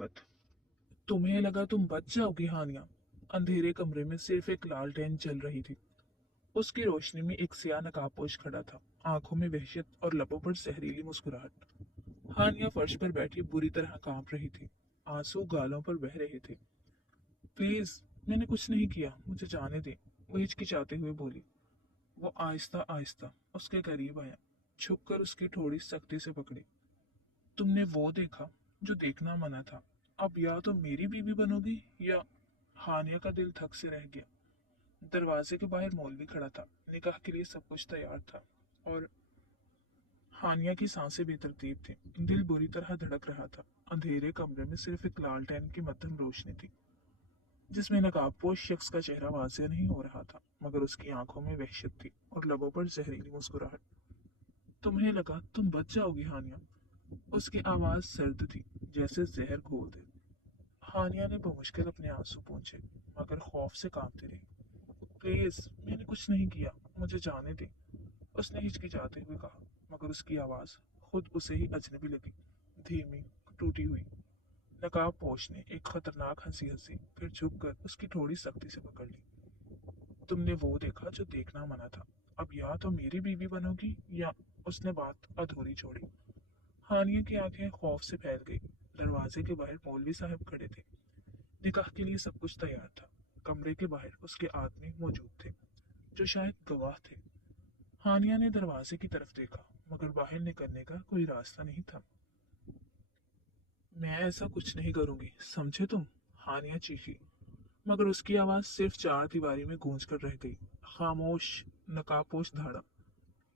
मुसीबत। तुम्हें लगा तुम बच जाओगी हानिया। अंधेरे कमरे में सिर्फ एक लालटेन जल रही थी। उसकी रोशनी में एक सियाह नकाबपोश खड़ा था, आंखों में वहशत और लबों पर जहरीली मुस्कुराहट। हानिया फर्श पर बैठी बुरी तरह कांप रही थी। आंसू गालों पर बह रहे थे। प्लीज, मैंने कुछ नहीं किया, मुझे जाने दे, वो हिचकिचाते हुए बोली। वो आहिस्ता आहिस्ता उसके करीब आया, छुपकर उसकी ठोड़ी सख्ती से पकड़ी। तुमने वो देखा जो देखना मना था। अब या तो मेरी बीवी बनोगी या। हानिया का दिल धक से रह गया। दरवाजे के बाहर मौलवी खड़ा था। निकाह के लिए सब कुछ तैयार था। और हानिया की सांसें बेतरतीब थी। दिल बुरी तरह धड़क रहा था। अंधेरे कमरे में सिर्फ एक लालटेन की मध्यम रोशनी थी, जिसमें नकाबपोश शख्स का चेहरा वाज़ेह नहीं हो रहा था, मगर उसकी आंखों में वहशत थी और लबों पर जहरीली मुस्कुराहट। तुम्हें लगा तुम बच जाओगी हानिया। उसकी आवाज सर्द थी, जैसे जहर घोल दे। हानिया ने बमुश्किल अपने आंसू पोंछे, मगर खौफ से कांपती रही। प्लीज, मैंने कुछ नहीं किया, मुझे जाने दे, उसने हिचकिचाते हुए कहा, मगर उसकी आवाज खुद उसे ही अजनबी लगी, धीमी, टूटी हुई। नकाबपोश ने एक खतरनाक हंसी हंसी, फिर झुककर उसकी थोड़ी सख्ती से पकड़ ली। तुमने वो देखा जो देखना मना था। अब या तो मेरी बीवी बनोगी या। उसने बात अधूरी छोड़ी। हानिया की आंखें खौफ से फैल गई। दरवाजे के बाहर मौलवी साहब खड़े थे। निकाह के लिए सब कुछ तैयार था। कमरे के बाहर उसके आदमी मौजूद थे, जो शायद गवाह थे। हानिया ने दरवाजे की तरफ देखा, मगर बाहर निकलने का कोई रास्ता नहीं था। मैं ऐसा कुछ नहीं करूंगी, समझे तुम? हानिया चीखी, मगर उसकी आवाज सिर्फ चार दीवारी में गूंज कर रह गई। खामोश, नकाबपोश धाड़ा।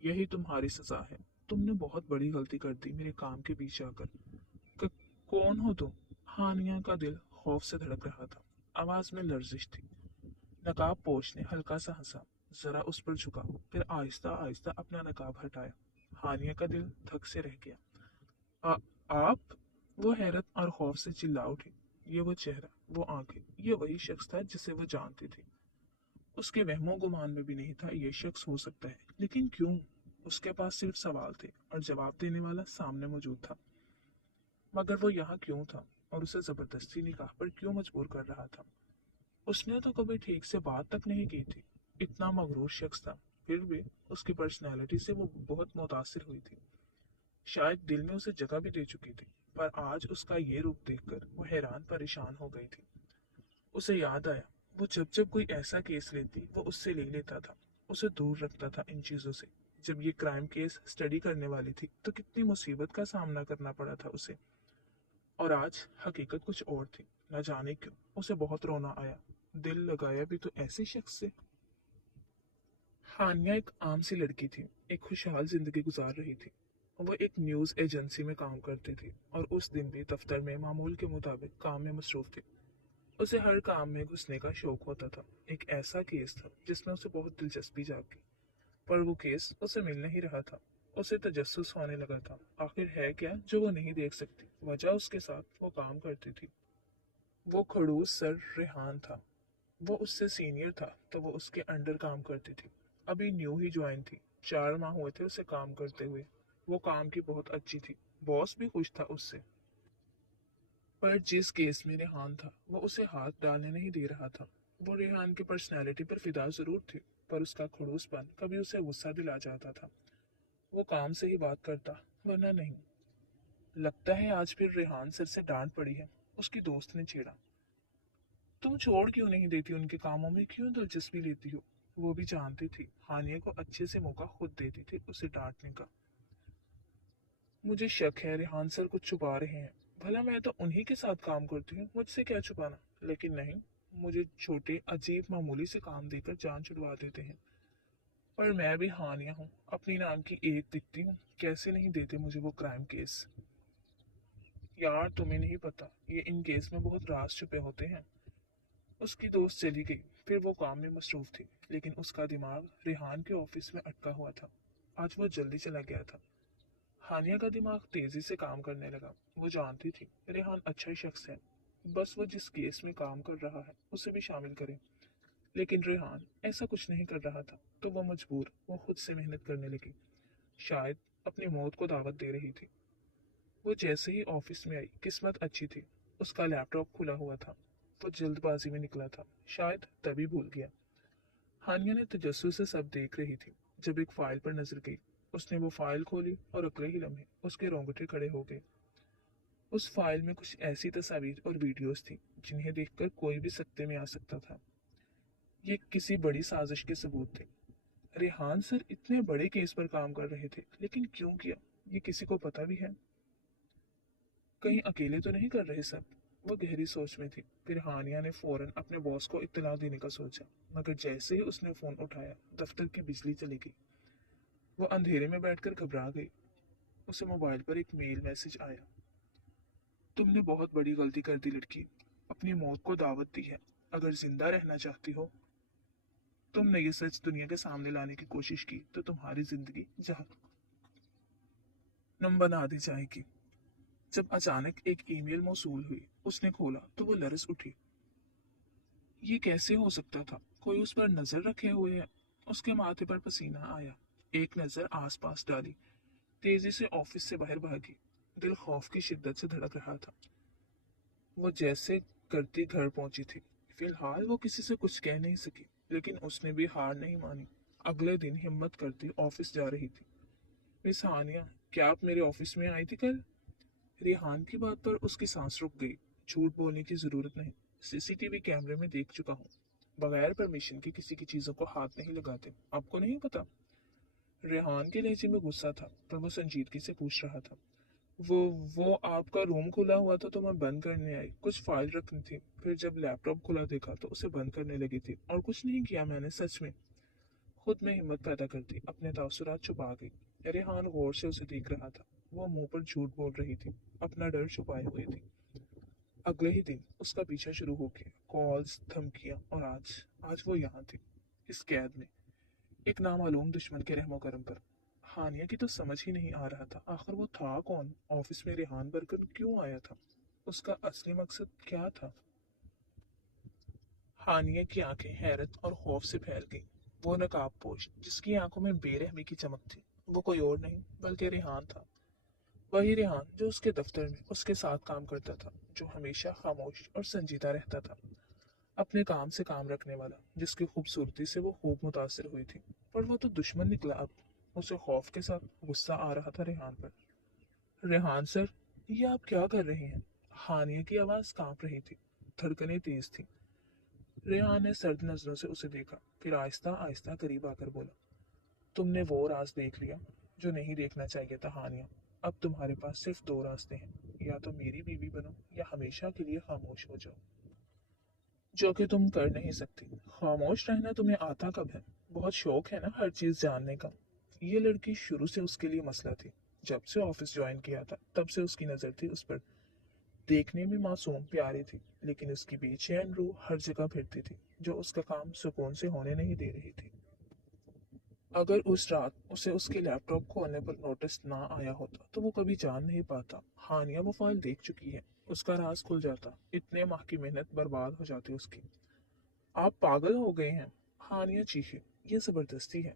यही तुम्हारी सजा है। तुमने बहुत बड़ी गलती कर दी मेरे काम के बीच आकर। क- कौन हो तुम? हानिया का दिल खौफ से धड़क रहा था। आवाज में लर्जिश थी। नकाबपोश ने हल्का सा हंसा, जरा उस पर झुका, फिर आहिस्ता आहिस्ता अपना नकाब हटाया। हानिया का दिल धक से रह गया। आ, आप? वो हैरत और खौफ से चिल्ला उठी। ये वो चेहरा, वो आंखें, ये वही शख्स था जिसे वो जानती थी। उसके वहमो गुमान में भी नहीं था ये शख्स हो सकता है, लेकिन क्यों? उसके पास सिर्फ सवाल थे और जवाब देने वाला सामने मौजूद था। मगर वो यहाँ क्यों था? और उसे जबरदस्ती निकाह पर क्यों मजबूर कर रहा था? उसने तो कभी ठीक से बात तक नहीं की थी। इतना मगरूर शख्स था, फिर भी उसकी पर्सनैलिटी से वो बहुत मुतासिर हुई थी। शायद दिल में उसे जगह भी दे चुकी थी, पर आज उसका ये रूप देखकर वो हैरान परेशान हो गई थी। उसे याद आया, वो जब जब कोई ऐसा केस लेती वो उससे ले लेता था, उसे दूर रखता था इन चीजों से। जब ये क्राइम केस स्टडी करने वाली थी तो कितनी मुसीबत का सामना करना पड़ा था उसे। और आज हकीकत कुछ और थी। न जाने क्यों उसे बहुत रोना आया। दिल लगाया भी तो ऐसे शख्स से। हानिया एक आम सी लड़की थी, एक खुशहाल जिंदगी गुजार रही थी। वो एक न्यूज एजेंसी में काम करती थी और उस दिन भी दफ्तर में मामूल के मुताबिक काम में मसरूफ थी। उसे हर काम में घुसने का शौक होता था। एक ऐसा केस था जिसमें उसे बहुत दिलचस्पी जागी, पर वो केस उसे मिल नहीं रहा था। उसे तजस्सुस होने लगा था, आखिर है क्या जो वो नहीं देख सकती। वजह उसके साथ वो काम करती थी। वो खड़ूस सर रेहान था। वो उससे सीनियर था तो वो उसके अंडर काम करती थी। अभी न्यू ही ज्वाइन थी, 4 माह हुए थे उसे काम करते हुए। वो काम की बहुत अच्छी थी, बॉस भी खुश था उससे। पर जिस केस में रेहान था वो उसे हाथ डालने नहीं दे रहा था। वो रेहान की पर्सनैलिटी पर फिदा जरूर थी, पर उसका खड़ूसपन कभी उसे गुस्सा दिला जाता था। वो काम से ही बात करता, वरना नहीं। लगता है आज फिर रेहान सर से डांट पड़ी है, उसकी दोस्त ने छेड़ा। तुम छोड़ क्यों नहीं देती उनके कामों में, क्यों दिलचस्पी लेती हो? वो भी जानती थी हानिया को अच्छे से मौका खुद देती थी उसे डांटने का। मुझे शक है रेहान सर कुछ छुपा रहे हैं। भला मैं तो उन्हीं के साथ काम करती हूँ, मुझसे क्या छुपाना। लेकिन नहीं, मुझे छोटे अजीब मामूली से काम देकर जान छुड़वा देते हैं। पर मैं भी हानिया हूँ, अपनी नाम की एक दिखती हूँ। कैसे नहीं देते मुझे वो क्राइम केस। यार तुम्हें नहीं पता, ये इन केस में बहुत राज छुपे होते हैं। उसकी दोस्त चली गई, फिर वो काम में मसरूफ थी, लेकिन उसका दिमाग रेहान के ऑफिस में अटका हुआ था। आज वो जल्दी चला गया था। हानिया का दिमाग तेजी से काम करने लगा। वो जानती थी रेहान अच्छा शख्स है, बस वो जिस केस में काम कर रहा है उसे भी शामिल करे। लेकिन रेहान ऐसा कुछ नहीं कर रहा था, तो वो मजबूर, वो खुद से मेहनत करने लगी। शायद अपनी मौत को दावत दे रही थी। वो जैसे ही ऑफिस में आई, किस्मत अच्छी थी, اس کا لیپ ٹاپ کھلا ہوا تھا۔ وہ جلد بازی میں نکلا تھا، شاید تبھی بھول گیا۔ ہانیہ نے تجسس سے سب دیکھ رہی تھی۔ جب ایک فائل پر نظر گئی، اس نے وہ فائل کھولی اور اگلے ہی لمحے اس کے رونگٹے کھڑے ہو گئے۔ اس فائل میں کچھ ایسی تصاویر اور ویڈیوز تھی جنہیں دیکھ کر کوئی بھی سکتے میں آ سکتا تھا۔ یہ کسی بڑی سازش کے ثبوت تھے۔ ریحان سر اتنے بڑے کیس پر کام کر رہے تھے، لیکن کیوں کیا؟ یہ کسی کو پتا بھی ہے؟ کہیں اکیلے تو نہیں کر رہے سب؟ وہ گہری سوچ میں تھی۔ پھر ہانیہ نے فوراً اپنے باس کو اطلاع دینے کا سوچا، مگر جیسے ہی اس نے فون اٹھایا، دفتر کی بجلی چلی گئی۔ وہ اندھیرے میں بیٹھ کر گھبرا گئی۔ اسے موبائل پر ایک میل میسج آیا۔ تم نے بہت بڑی غلطی کر دی لڑکی، اپنی موت کو دعوت دی ہے۔ اگر زندہ رہنا چاہتی ہو، تم نے یہ سچ دنیا کے سامنے لانے کی کوشش کی تو تمہاری زندگی جہنم بنا دی جائے گی۔ جب اچانک ایک ای میل موصول ہوئی، اس نے کھولا تو وہ لرز اٹھی۔ یہ کیسے ہو سکتا تھا؟ کوئی اس پر نظر رکھے ہوئے ہے؟ اس کے ماتھے پر پسینہ آیا، ایک نظر آس پاس ڈالی، تیزی سے آفس سے باہر بھاگی۔ دل خوف کی شدت سے دھڑک رہا تھا۔ وہ جیسے کرتی گھر پہنچی تھی۔ فی الحال وہ کسی سے کچھ کہہ نہیں سکی، لیکن اس نے بھی ہار نہیں مانی۔ اگلے دن ہمت کرتی آفس جا رہی تھی۔ مس ہانیہ، کیا آپ میرے آفس میں آئی تھی کل؟ ریحان کی بات پر اس کی سانس رک گئی۔ جھوٹ بولنے کی ضرورت نہیں، سی سی ٹی وی کیمرے میں دیکھ چکا ہوں۔ بغیر پرمیشن کے کسی کی چیزوں کو ہاتھ نہیں لگاتے، آپ کو نہیں پتا؟ ریحان کے لہجے میں غصہ تھا، پر وہ سنجیدگی سے پوچھ رہا تھا۔ وہ آپ کا روم کھلا ہوا تھا تو میں بند کرنے آئی، کچھ فائل رکھنی تھی۔ پھر جب لیپ ٹاپ کھلا دیکھا تو اسے بند کرنے لگی تھی، اور کچھ نہیں کیا میں نے، سچ میں۔ خود میں ہمت پیدا کرتی اپنے تاثرات چھپا گئی۔ ریحان غور سے اسے دیکھ رہا تھا۔ وہ منہ پر جھوٹ بول رہی تھی، اپنا ڈر چھپائے ہوئے تھی۔ اگلے ہی دن اس کا پیچھا شروع ہو گیا، کالز، دھمکیاں، اور آج وہ یہاں تھی، اس قید میں، ایک نامعلوم دشمن کے رحم و کرم پر۔ ہانیہ کی تو سمجھ ہی نہیں آ رہا تھا، آخر وہ تھا کون؟ آفس میں ریحان برکن کیوں آیا تھا؟ اس کا اصلی مقصد کیا تھا؟ ہانیہ کی آنکھیں حیرت اور خوف سے پھیل گئیں۔ وہ نقاب پوش جس کی آنکھوں میں بے رحمی کی چمک تھی، وہ کوئی اور نہیں بلکہ ریحان تھا۔ وہی ریحان جو اس کے دفتر میں اس کے ساتھ کام کرتا تھا، جو ہمیشہ خاموش اور سنجیدہ رہتا تھا، اپنے کام سے کام رکھنے والا، جس کی خوبصورتی سے وہ خوب متاثر ہوئی تھی۔ پر وہ تو دشمن نکلا اب۔ اسے خوف کے ساتھ غصہ آ رہا تھا ریحان پر۔ ریحان سر، یہ آپ کیا کر رہے ہیں؟ ہانیہ کی آواز کانپ رہی تھی، دھڑکنیں تیز تھیں۔ ریحان نے سرد نظروں سے اسے دیکھا، پھر آہستہ آہستہ قریب آ کر بولا، تم نے وہ راز دیکھ لیا جو نہیں دیکھنا چاہیے تھا ہانیہ۔ اب تمہارے پاس صرف دو راستے ہیں، یا تو میری بیوی بنو یا ہمیشہ کے لیے خاموش ہو جاؤ، جو کہ تم کر نہیں سکتی۔ خاموش رہنا تمہیں آتا کب ہے؟ بہت شوق ہے نا ہر چیز جاننے کا۔ یہ لڑکی شروع سے اس کے لیے مسئلہ تھی۔ جب سے آفس جوائن کیا تھا تب سے اس کی نظر تھی اس پر۔ دیکھنے میں معصوم پیاری تھی، لیکن اس کی بے چین روح ہر جگہ پھرتی تھی، جو اس کا کام سکون سے ہونے نہیں دے رہی تھی۔ اگر اس رات اسے اس کے لیپ ٹاپ کھولنے پر نوٹس نہ آیا ہوتا تو وہ کبھی جان نہیں پاتا۔ ہانیہ وہ فائل دیکھ چکی ہے، اس کا راز کھل جاتا، اتنے ماہ کی محنت برباد ہو جاتی اس کی۔ آپ پاگل ہو گئے ہیں؟ ہانیہ چیخی، یہ زبردستی ہے۔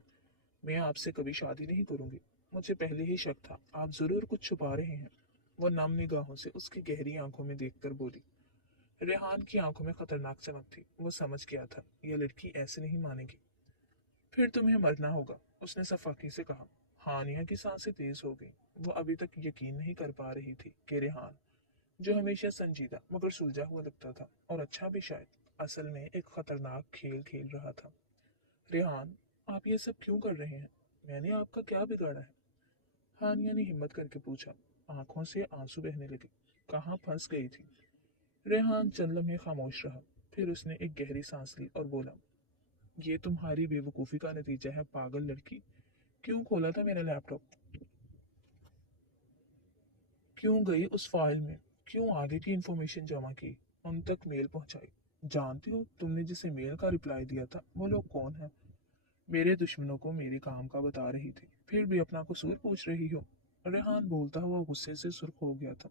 میں آپ سے کبھی شادی نہیں کروں گی، مجھے پہلے ہی شک تھا، آپ ضرور کچھ چھپا رہے ہیں۔ وہ نم نگاہوں سے اس کی گہری آنکھوں میں دیکھ کر بولی۔ ریحان کی آنکھوں میں خطرناک چمک تھی، وہ سمجھ گیا تھا یہ لڑکی ایسے نہیں مانے گی۔ پھر تمہیں مرنا ہوگا، اس نے صفاقی سے کہا۔ ہانیہ کی سانسیں تیز ہو گئی۔ وہ ابھی تک یقین نہیں کر پا رہی تھی کہ ریحان، جو ہمیشہ سنجیدہ مگر سلجھا ہوا لگتا تھا، اور اچھا بھی شاید، اصل میں ایک خطرناک کھیل کھیل رہا تھا۔ ریحان، آپ یہ سب کیوں کر رہے ہیں؟ میں نے آپ کا کیا بگاڑا ہے؟ ہانیہ نے ہمت کر کے پوچھا، آنکھوں سے آنسو بہنے لگے۔ کہاں پھنس گئی تھی؟ ریحان چند لمحے خاموش رہا، پھر اس نے ایک گہری سانس لی اور بولا، یہ تمہاری بے وقوفی کا نتیجہ ہے، پاگل لڑکی۔ کیوں کھولا تھا میرا لیپ ٹاپ؟ کیوں گئی اس فائل میں؟ کیوں آگے کی انفارمیشن جمع کی، ان تک میل پہنچائی؟ جانتی ہو تم نے جسے میل کا رپلائی دیا تھا وہ لوگ کون ہیں؟ میرے دشمنوں کو میرے کام کا بتا رہی تھی، پھر بھی اپنا قصور پوچھ رہی ہو؟ ریحان بولتا ہوا غصے سے سرخ ہو گیا تھا۔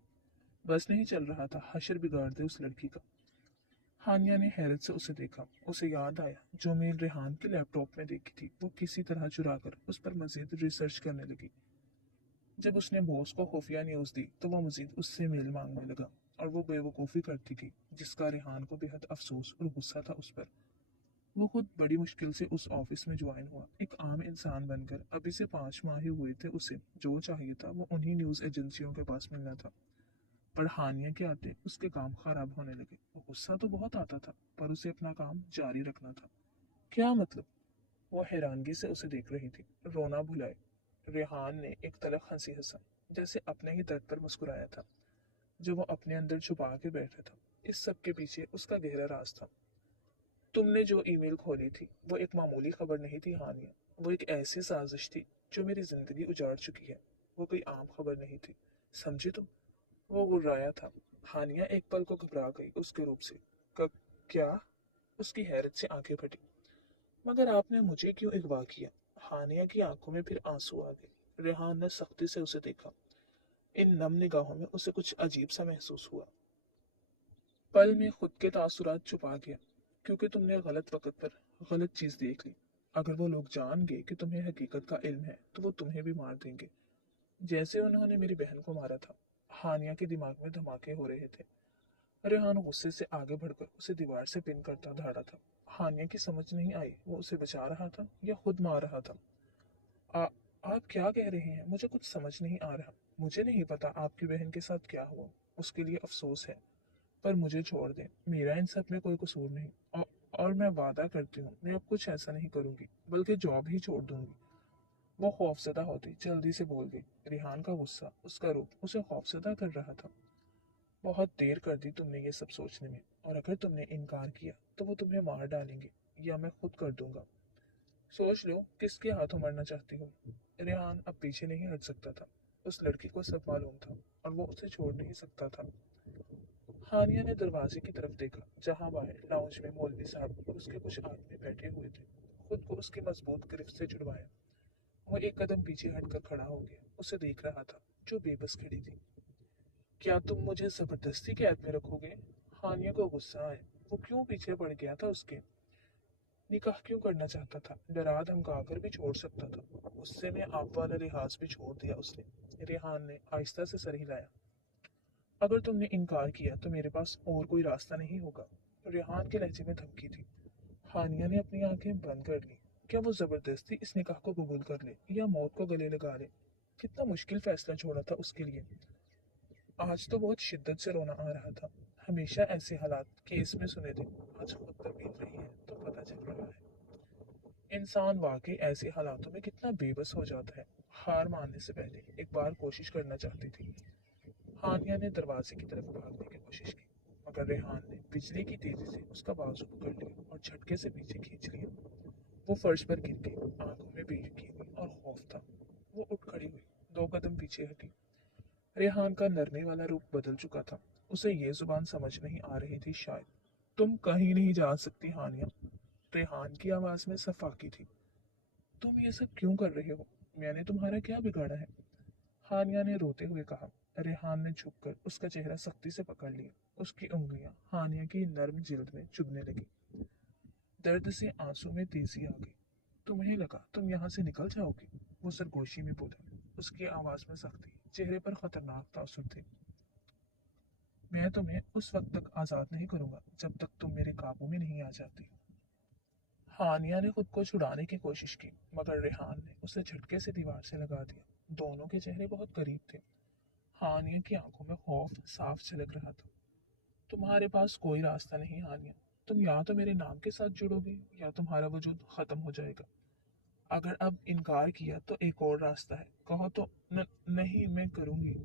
بس نہیں چل رہا تھا حشر بگاڑ دے اس لڑکی کا۔ ہانیہ نے حیرت سے اسے دیکھا۔ اسے یاد آیا جو میل ریحان کے لیپ ٹاپ میں دیکھی تھی، وہ کسی طرح چرا کر اس پر مزید ریسرچ کرنے لگی۔ جب اس نے باس کو خفیہ نیوز دی تو وہ مزید اس سے میل مانگنے لگا۔ और वो बेवकूफ़ी करती थी जिसका रेहान को बेहद अफसोस और गुस्सा था उस पर। वो खुद बड़ी मुश्किल से उस ऑफिस में ज्वाइन हुआ, एक आम इंसान बनकर। अभी से 5 माह ही हुए थे उसे। जो चाहिए था वो उन्हीं न्यूज़ एजेंसियों के पास मिलना था। पर हानिया के आते उसके काम खराब होने लगे। वो गुस्सा तो बहुत आता था, पर उसे अपना काम जारी रखना था। क्या मतलब? वो हैरानगी से उसे देख रही थी। रोना भुलाए, रेहान ने एक तलख हंसी हंसा, जैसे अपने ही दर्द पर मुस्कुराया था जो वो अपने अंदर छुपा के बैठा था। इस सब के पीछे उसका गहरा राज था। तुमने जो ईमेल खोली थी वो एक मामूली खबर नहीं थी हानिया। वो एक ऐसी साजिश थी जो मेरी जिंदगी उजाड़ चुकी है। वो कोई आम खबर नहीं थी, समझे तुम? वो गुर्राया था। हानिया एक पल को घबरा गई उसके रूप से। क्या? उसकी हैरत से आंखें फटी। मगर आपने मुझे क्यों अगवा किया? हानिया की आंखों में फिर आंसू आ गए। रेहान ने सख्ती से उसे देखा। इन नम निगाहों में उसे कुछ अजीब सा महसूस हुआ। पल में खुद के तासुरात छुपा गया, क्योंकि तुमने गलत वक्त पर गलत चीज देख ली। अगर वो लोग जान गए कि तुम्हें हकीकत का इल्म है तो वो तुम्हें भी मार देंगे, जैसे उन्होंने मेरी बहन को मारा था। हानिया के दिमाग में धमाके हो रहे थे। रेहान गुस्से से आगे बढ़कर उसे दीवार से पिन करता धाड़ा था। हानिया की समझ नहीं आई वो उसे बचा रहा था या खुद मार रहा था। आ, आप क्या कह रहे हैं? मुझे कुछ समझ नहीं आ रहा। मुझे नहीं पता आपकी बहन के साथ क्या हुआ। उसके लिए अफसोस है, पर मुझे छोड़ दें। मेरा इन सब में कोई कसूर नहीं। और मैं वादा करती हूँ मैं अब कुछ ऐसा नहीं करूंगी, बल्कि जॉब ही छोड़ दूंगी। वो खौफजदा होती जल्दी से बोल गई। रिहान का गुस्सा, उसका रूप उसे खौफजदा कर रहा था। बहुत देर कर दी तुमने ये सब सोचने में, और अगर तुमने इनकार किया तो वो तुम्हें मार डालेंगे, या मैं खुद कर दूंगा। सोच लो किसके हाथों मरना चाहती हो। रेहान अब पीछे नहीं हट सकता था। उस लड़की को सब मालूम था और वो उसे छोड़ नहीं सकता था। हानिया ने दरवाजे की तरफ देखा, जहां बाहर लाउंज में मौलवी साहब और उसके कुछ आदमी बैठे हुए थे। खुद को उसकी मजबूत गिरफ्त से छुड़वाया। वो एक कदम पीछे हटकर खड़ा हो गया। उसे देख रहा था जो बेबस खड़ी थी। क्या तुम मुझे जबरदस्ती कैद में रखोगे? हानिया को गुस्सा आया। वो क्यों पीछे पड़ गया था उसके? निकाह क्यों करना चाहता था? डरा धमका कर भी छोड़ सकता था। गुस्से में आप वाला लिहाज भी छोड़ दिया उसने। रेहान ने आहिस्ता से सर हिलाया। अगर तुमने इनकार किया तो मेरे पास और कोई रास्ता नहीं होगा। रेहान के लहजे में धमकी थी। हानिया ने अपनी आंखें बंद कर ली। क्या वो जबरदस्ती इस निकाह को कबूल कर ले या मौत को गले लगा ले? कितना मुश्किल फैसला छोड़ा था उसके लिए। आज तो बहुत शिद्दत से रोना आ रहा था। हमेशा ऐसे हालात केस में सुने थे, आज खुद पर बीत रही है तो पता चल रहा है। इंसान वाकई ऐसे हालातों में कितना बेबस हो जाता है। हार मानने से पहले एक बार कोशिश करना चाहती थी। हानिया ने दरवाजे की तरफ भागने की कोशिश की, मगर रेहान ने बिजली की तेजी से उसका बाजू पकड़ लिया और झटके से पीछे खींच लिया। वो फर्श पर गिर गई। आंखों में बेयकीनी और खौफ था। वो उठ खड़ी हुई, 2 कदम पीछे हटी। रेहान का नरमी वाला रूप बदल चुका था। उसे ये जुबान समझ नहीं आ रही थी शायद। तुम कहीं नहीं जा सकती हानिया। रेहान की आवाज में सफाकी थी। तुम ये सब क्यों कर रहे हो? मैंने तुम्हारा क्या बिगाड़ा है? हानिया ने रोते हुए कहा। रेहान ने झुककर उसका चेहरा सख्ती से पकड़ लिया। उसकी उंगलियां हानिया की नर्म जिल्द में चुभने लगी। दर्द से आंसू में तेजी आ गई। तुम्हें लगा तुम यहाँ से निकल जाओगी? वो सरगोशी में बोला। उसकी आवाज में सख्ती, चेहरे पर खतरनाक तासुर थे। मैं तुम्हें उस वक्त तक आजाद नहीं करूंगा जब तक तुम मेरे काबू में नहीं आ जाती। हानिया ने खुद को छुड़ाने की कोशिश की, मगर रेहान ने उसे झटके से दीवार से लगा दिया। दोनों के चेहरे बहुत करीब थे। हानिया की आंखों में खौफ साफ झलक रहा था। तुम्हारे पास कोई रास्ता नहीं हानिया। तुम या तो मेरे नाम के साथ जुड़ोगी या तुम्हारा वजूद खत्म हो जाएगा। अगर अब इनकार किया तो एक और रास्ता है, कहो तो नहीं, मैं करूंगी।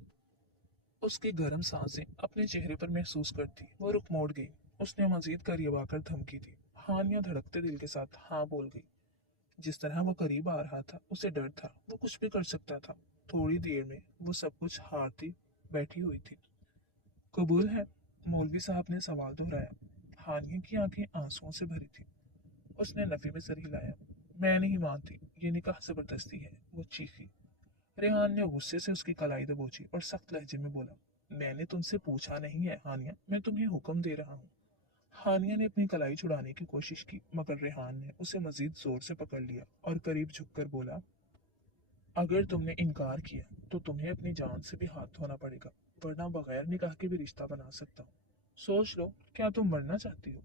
उसकी गर्म सांसें अपने चेहरे पर महसूस करती वो रुख मोड़ गई। उसने मजीद करीब आकर धमकी दी। हानिया धड़कते दिल के साथ हाँ बोल गई। जिस तरह वो करीब आ रहा था उसे डर था वो कुछ भी कर सकता था। थोड़ी देर में वो सब कुछ हारती बैठी हुई थी। कबूल है? मौलवी साहब ने सवाल दोहराया। हानिया की आंखें आंसुओं से भरी थी। उसने नफी में सर हिलाया। मैं नहीं मानती, ये निकाह जबरदस्ती है, वो चीखी। रेहान ने गुस्से से उसकी कलाई दबोची और सख्त लहजे में बोला। मैंने तुमसे पूछा नहीं है हानिया, मैं तुम्हें हुक्म दे रहा हूँ। हानिया ने अपनी कलाई छुड़ाने की कोशिश की, मगर रेहान ने उसे मजीद जोर से पकड़ लिया और करीब झुककर बोला। अगर तुमने इनकार किया तो तुम्हें अपनी जान से भी हाथ धोना पड़ेगा। वरना बगैर निकाह के भी रिश्ता बना सकता हूँ। सोच लो, क्या तुम मरना चाहती हो?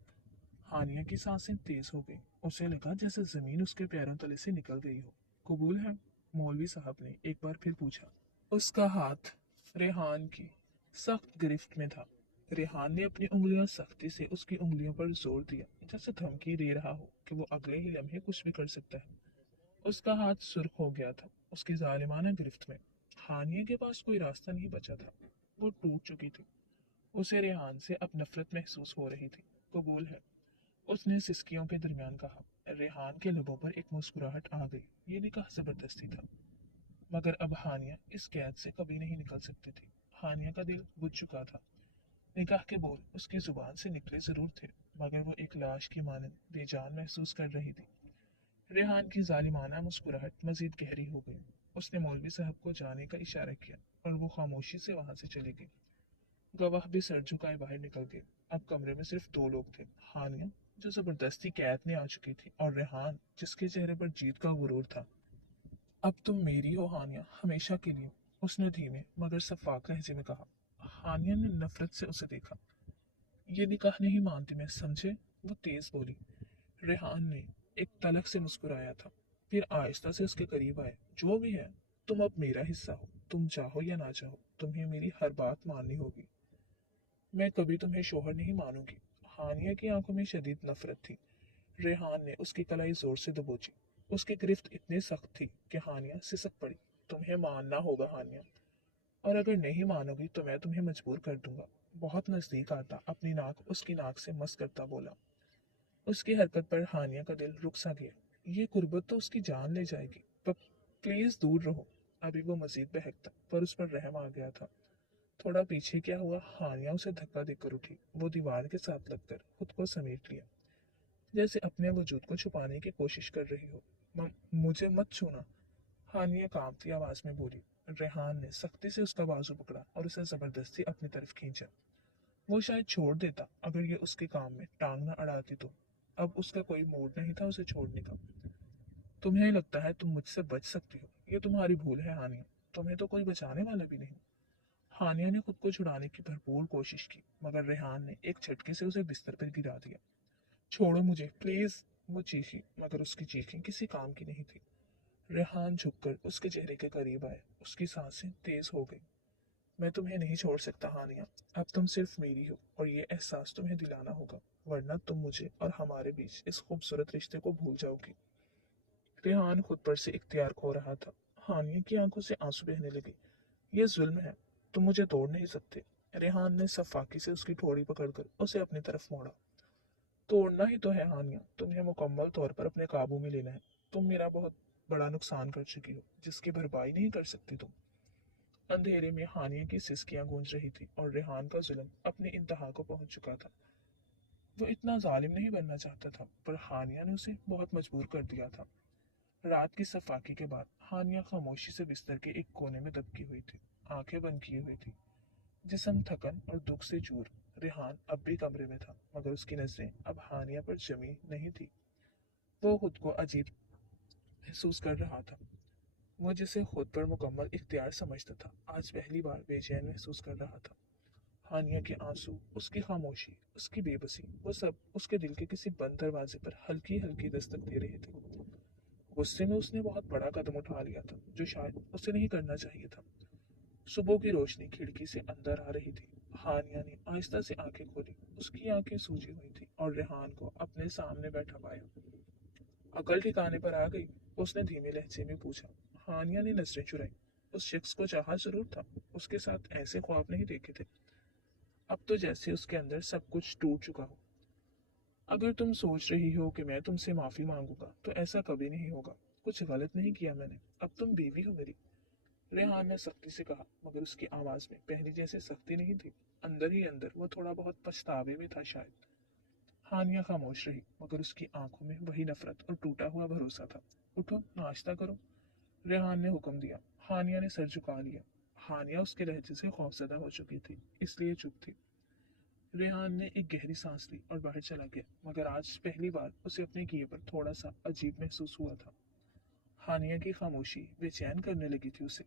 हानिया की सांसें तेज हो गई। उसे लगा जैसे जमीन उसके पैरों तले से निकल गई हो। कबूल है? मौलवी साहब ने एक बार फिर पूछा। उसका हाथ रेहान की सख्त गिरफ्त में था। रेहान ने अपनी उंगलियां सख्ती से उसकी उंगलियों पर जोर दिया, जैसे धमकी दे रहा हो कि वो अगले ही लम्हे कुछ भी कर सकता है। उसका हाथ सुर्ख हो गया था उसकी जालिमाना गिरफ्त में। हानिया के पास कोई रास्ता नहीं बचा था। वो टूट चुकी थी। उसे रेहान से अब नफरत महसूस हो रही थी। कबूल है, उसने सिसकियों के दरमियान कहा। रेहान के लबों पर एक मुस्कुराहट आ गई। ये निकाह जबरदस्ती था, मगर अब हानिया इस कैद से कभी नहीं निकल सकती थी। हानिया का दिल बुझ चुका था। निकाह के बोल उसकी जुबान से निकले जरूर थे, मगर वो एक लाश की मानंद बेजान महसूस कर रही थी। रेहान की जालिमाना मुस्कुराहट मजीद गहरी हो गई। उसने मौलवी साहब को जाने का इशारा किया और वो खामोशी से वहां से चली गई। गवाह भी सर झुकाए बाहर निकल गए। अब कमरे में सिर्फ दो लोग थे। हानिया, जो जबरदस्ती कैद में आ चुकी थी, और रेहान, जिसके चेहरे पर जीत का गुरूर था। अब तुम मेरी हो हानिया, हमेशा के लिए, उसने धीमे मगर शफाक लहजे में कहा। हानिया ने नफरत से उसे देखा। ये निकाह नहीं मानती मैं, समझे? वो तेज बोली। रेहान ने एक तलक से मुस्कुराया था, फिर आहिस्ता से उसके करीब आए। जो भी है, तुम अब मेरा हिस्सा हो। तुम चाहो या ना चाहो, तुम्हें मेरी हर बात माननी होगी। मैं कभी तुम्हें शोहर नहीं मानूंगी। हानिया की आंखों में शदीद नफरत थी। रेहान ने उसकी कलाई जोर से दबोची। उसकी गिरफ्त इतनी सख्त थी कि हानिया सिसक पड़ी। तुम्हें मानना होगा हानिया, और अगर नहीं मानोगी तो मैं तुम्हें मजबूर कर दूंगा। बहुत नजदीक आता अपनी नाक उसकी नाक से मस करता बोला। उसकी हरकत पर हानिया का दिल रुक सा गया। ये कुर्बत तो उसकी जान ले जाएगी। पर प्लीज दूर रहो। अभी वो मजीद बहकता, पर उस पर रहम आ गया था। थोड़ा पीछे क्या हुआ, हानिया उसे धक्का देकर उठी। वो दीवार के साथ लगकर खुद को समेट लिया, जैसे अपने वजूद को छुपाने की कोशिश कर रही हो। मुझे मत छूना, हानिया कांपती आवाज में बोली। रेहान ने सख्ती से उसका बाजू पकड़ा और उसे जबरदस्ती अपनी तरफ खींचा। वो शायद छोड़ देता अगर ये उसके काम में टांग न अड़ाती तो। अब उसका कोई मूड नहीं था उसे छोड़ने का। तुम्हें लगता है तुम मुझसे बच सकती हो? ये तुम्हारी भूल है हानिया। तुम्हें तो कोई बचाने वाला भी नहीं। हानिया ने खुद को छुड़ाने की भरपूर कोशिश की, मगर रेहान ने एक झटके से उसे बिस्तर पर गिरा दिया। छोड़ो मुझे प्लीज, वो चीखी, मगर उसकी चीखें किसी काम की नहीं थी। रेहान झुककर उसके चेहरे के करीब आए। उसकी सांसें तेज हो गई। मैं तुम्हें नहीं छोड़ सकता हानिया। अब तुम सिर्फ मेरी हो, और ये एहसास तुम्हें दिलाना होगा, वरना तुम मुझे और हमारे बीच इस खूबसूरत रिश्ते को भूल जाओगी। रेहान खुद पर से इख्तियार खो रहा था। हानिया की आंखों से आंसू बहने लगे। ये जुल्म है, तुम मुझे तोड़ नहीं सकते। रेहान ने सफाकी से उसकी ठोड़ी पकड़कर उसे अपनी तरफ मोड़ा। तोड़ना ही तो है हानिया, तुम्हें मुकम्मल तौर पर अपने काबू में लेना है। तुम मेरा बहुत बड़ा नुकसान कर चुकी हो, जिसकी भरपाई नहीं कर सकती तुम। अंधेरे में हानिया की सिसकियां गूंज रही थी और रेहान का जुल्म अपनी इंतहा को पहुंच चुका था। वो इतना जालिम नहीं बनना चाहता था, पर हानिया ने उसे बहुत मजबूर कर दिया था। रात की सफाकी के बाद हानिया खामोशी से बिस्तर के एक कोने में दबकी हुई थी। आंखें बंद किए हुई थी, जिस्म थकन और दुख से चूर। रेहान अब भी कमरे में था, मगर उसकी नजरें अब हानिया पर जमी नहीं थी। वो खुद को अजीब महसूस कर रहा था। वो जिसे खुद पर मुकम्मल इख्तियार समझता था, आज पहली बार बेचैन महसूस कर रहा था। हानिया के आंसू, उसकी खामोशी, उसकी बेबसी, वो सब उसके दिल के किसी बंद दरवाजे पर हल्की हल्की दस्तक दे रहे थे। गुस्से में उसने बहुत बड़ा कदम उठा लिया था, जो शायद उसे नहीं करना चाहिए था। सुबह की रोशनी खिड़की से अंदर आ रही थी। हानिया ने आहिस्ता से आंखें खोली। उसकी आंखें सूजी हुई थी और रेहान को अपने सामने बैठा पाया। अकल ठिकाने पर आ गई? उसने धीमे लहजे में पूछा। हानिया ने नजरें चुराई। उस शख्स को चाहा जरूर था, उसके साथ ऐसे ख्वाब नहीं देखे थे। अब तो जैसे उसके अंदर सब कुछ टूट चुका हो। अगर तुम सोच रही हो कि मैं तुमसे माफी मांगूंगा, तो ऐसा कभी नहीं होगा। कुछ गलत नहीं किया मैंने। अब तुम बीवी हो मेरी, रेहान ने सख्ती से कहा, मगर उसकी आवाज में पहले जैसे सख्ती नहीं थी। अंदर ही अंदर वो थोड़ा बहुत पछतावे में था शायद। हानिया खामोश रही, मगर उसकी आंखों में वही नफरत और टूटा हुआ भरोसा था। उठो, नाश्ता करो, रेहान ने हुक्म दिया। हानिया ने सर झुका लिया। हानिया उसके लहजे से खौफजदा हो चुकी थी, इसलिए चुप थी। रेहान ने एक गहरी सांस ली और बाहर चला गया, मगर आज पहली बार उसे अपने किए पर थोड़ा सा अजीब महसूस हुआ था। हानिया की खामोशी बेचैन करने लगी थी उसे।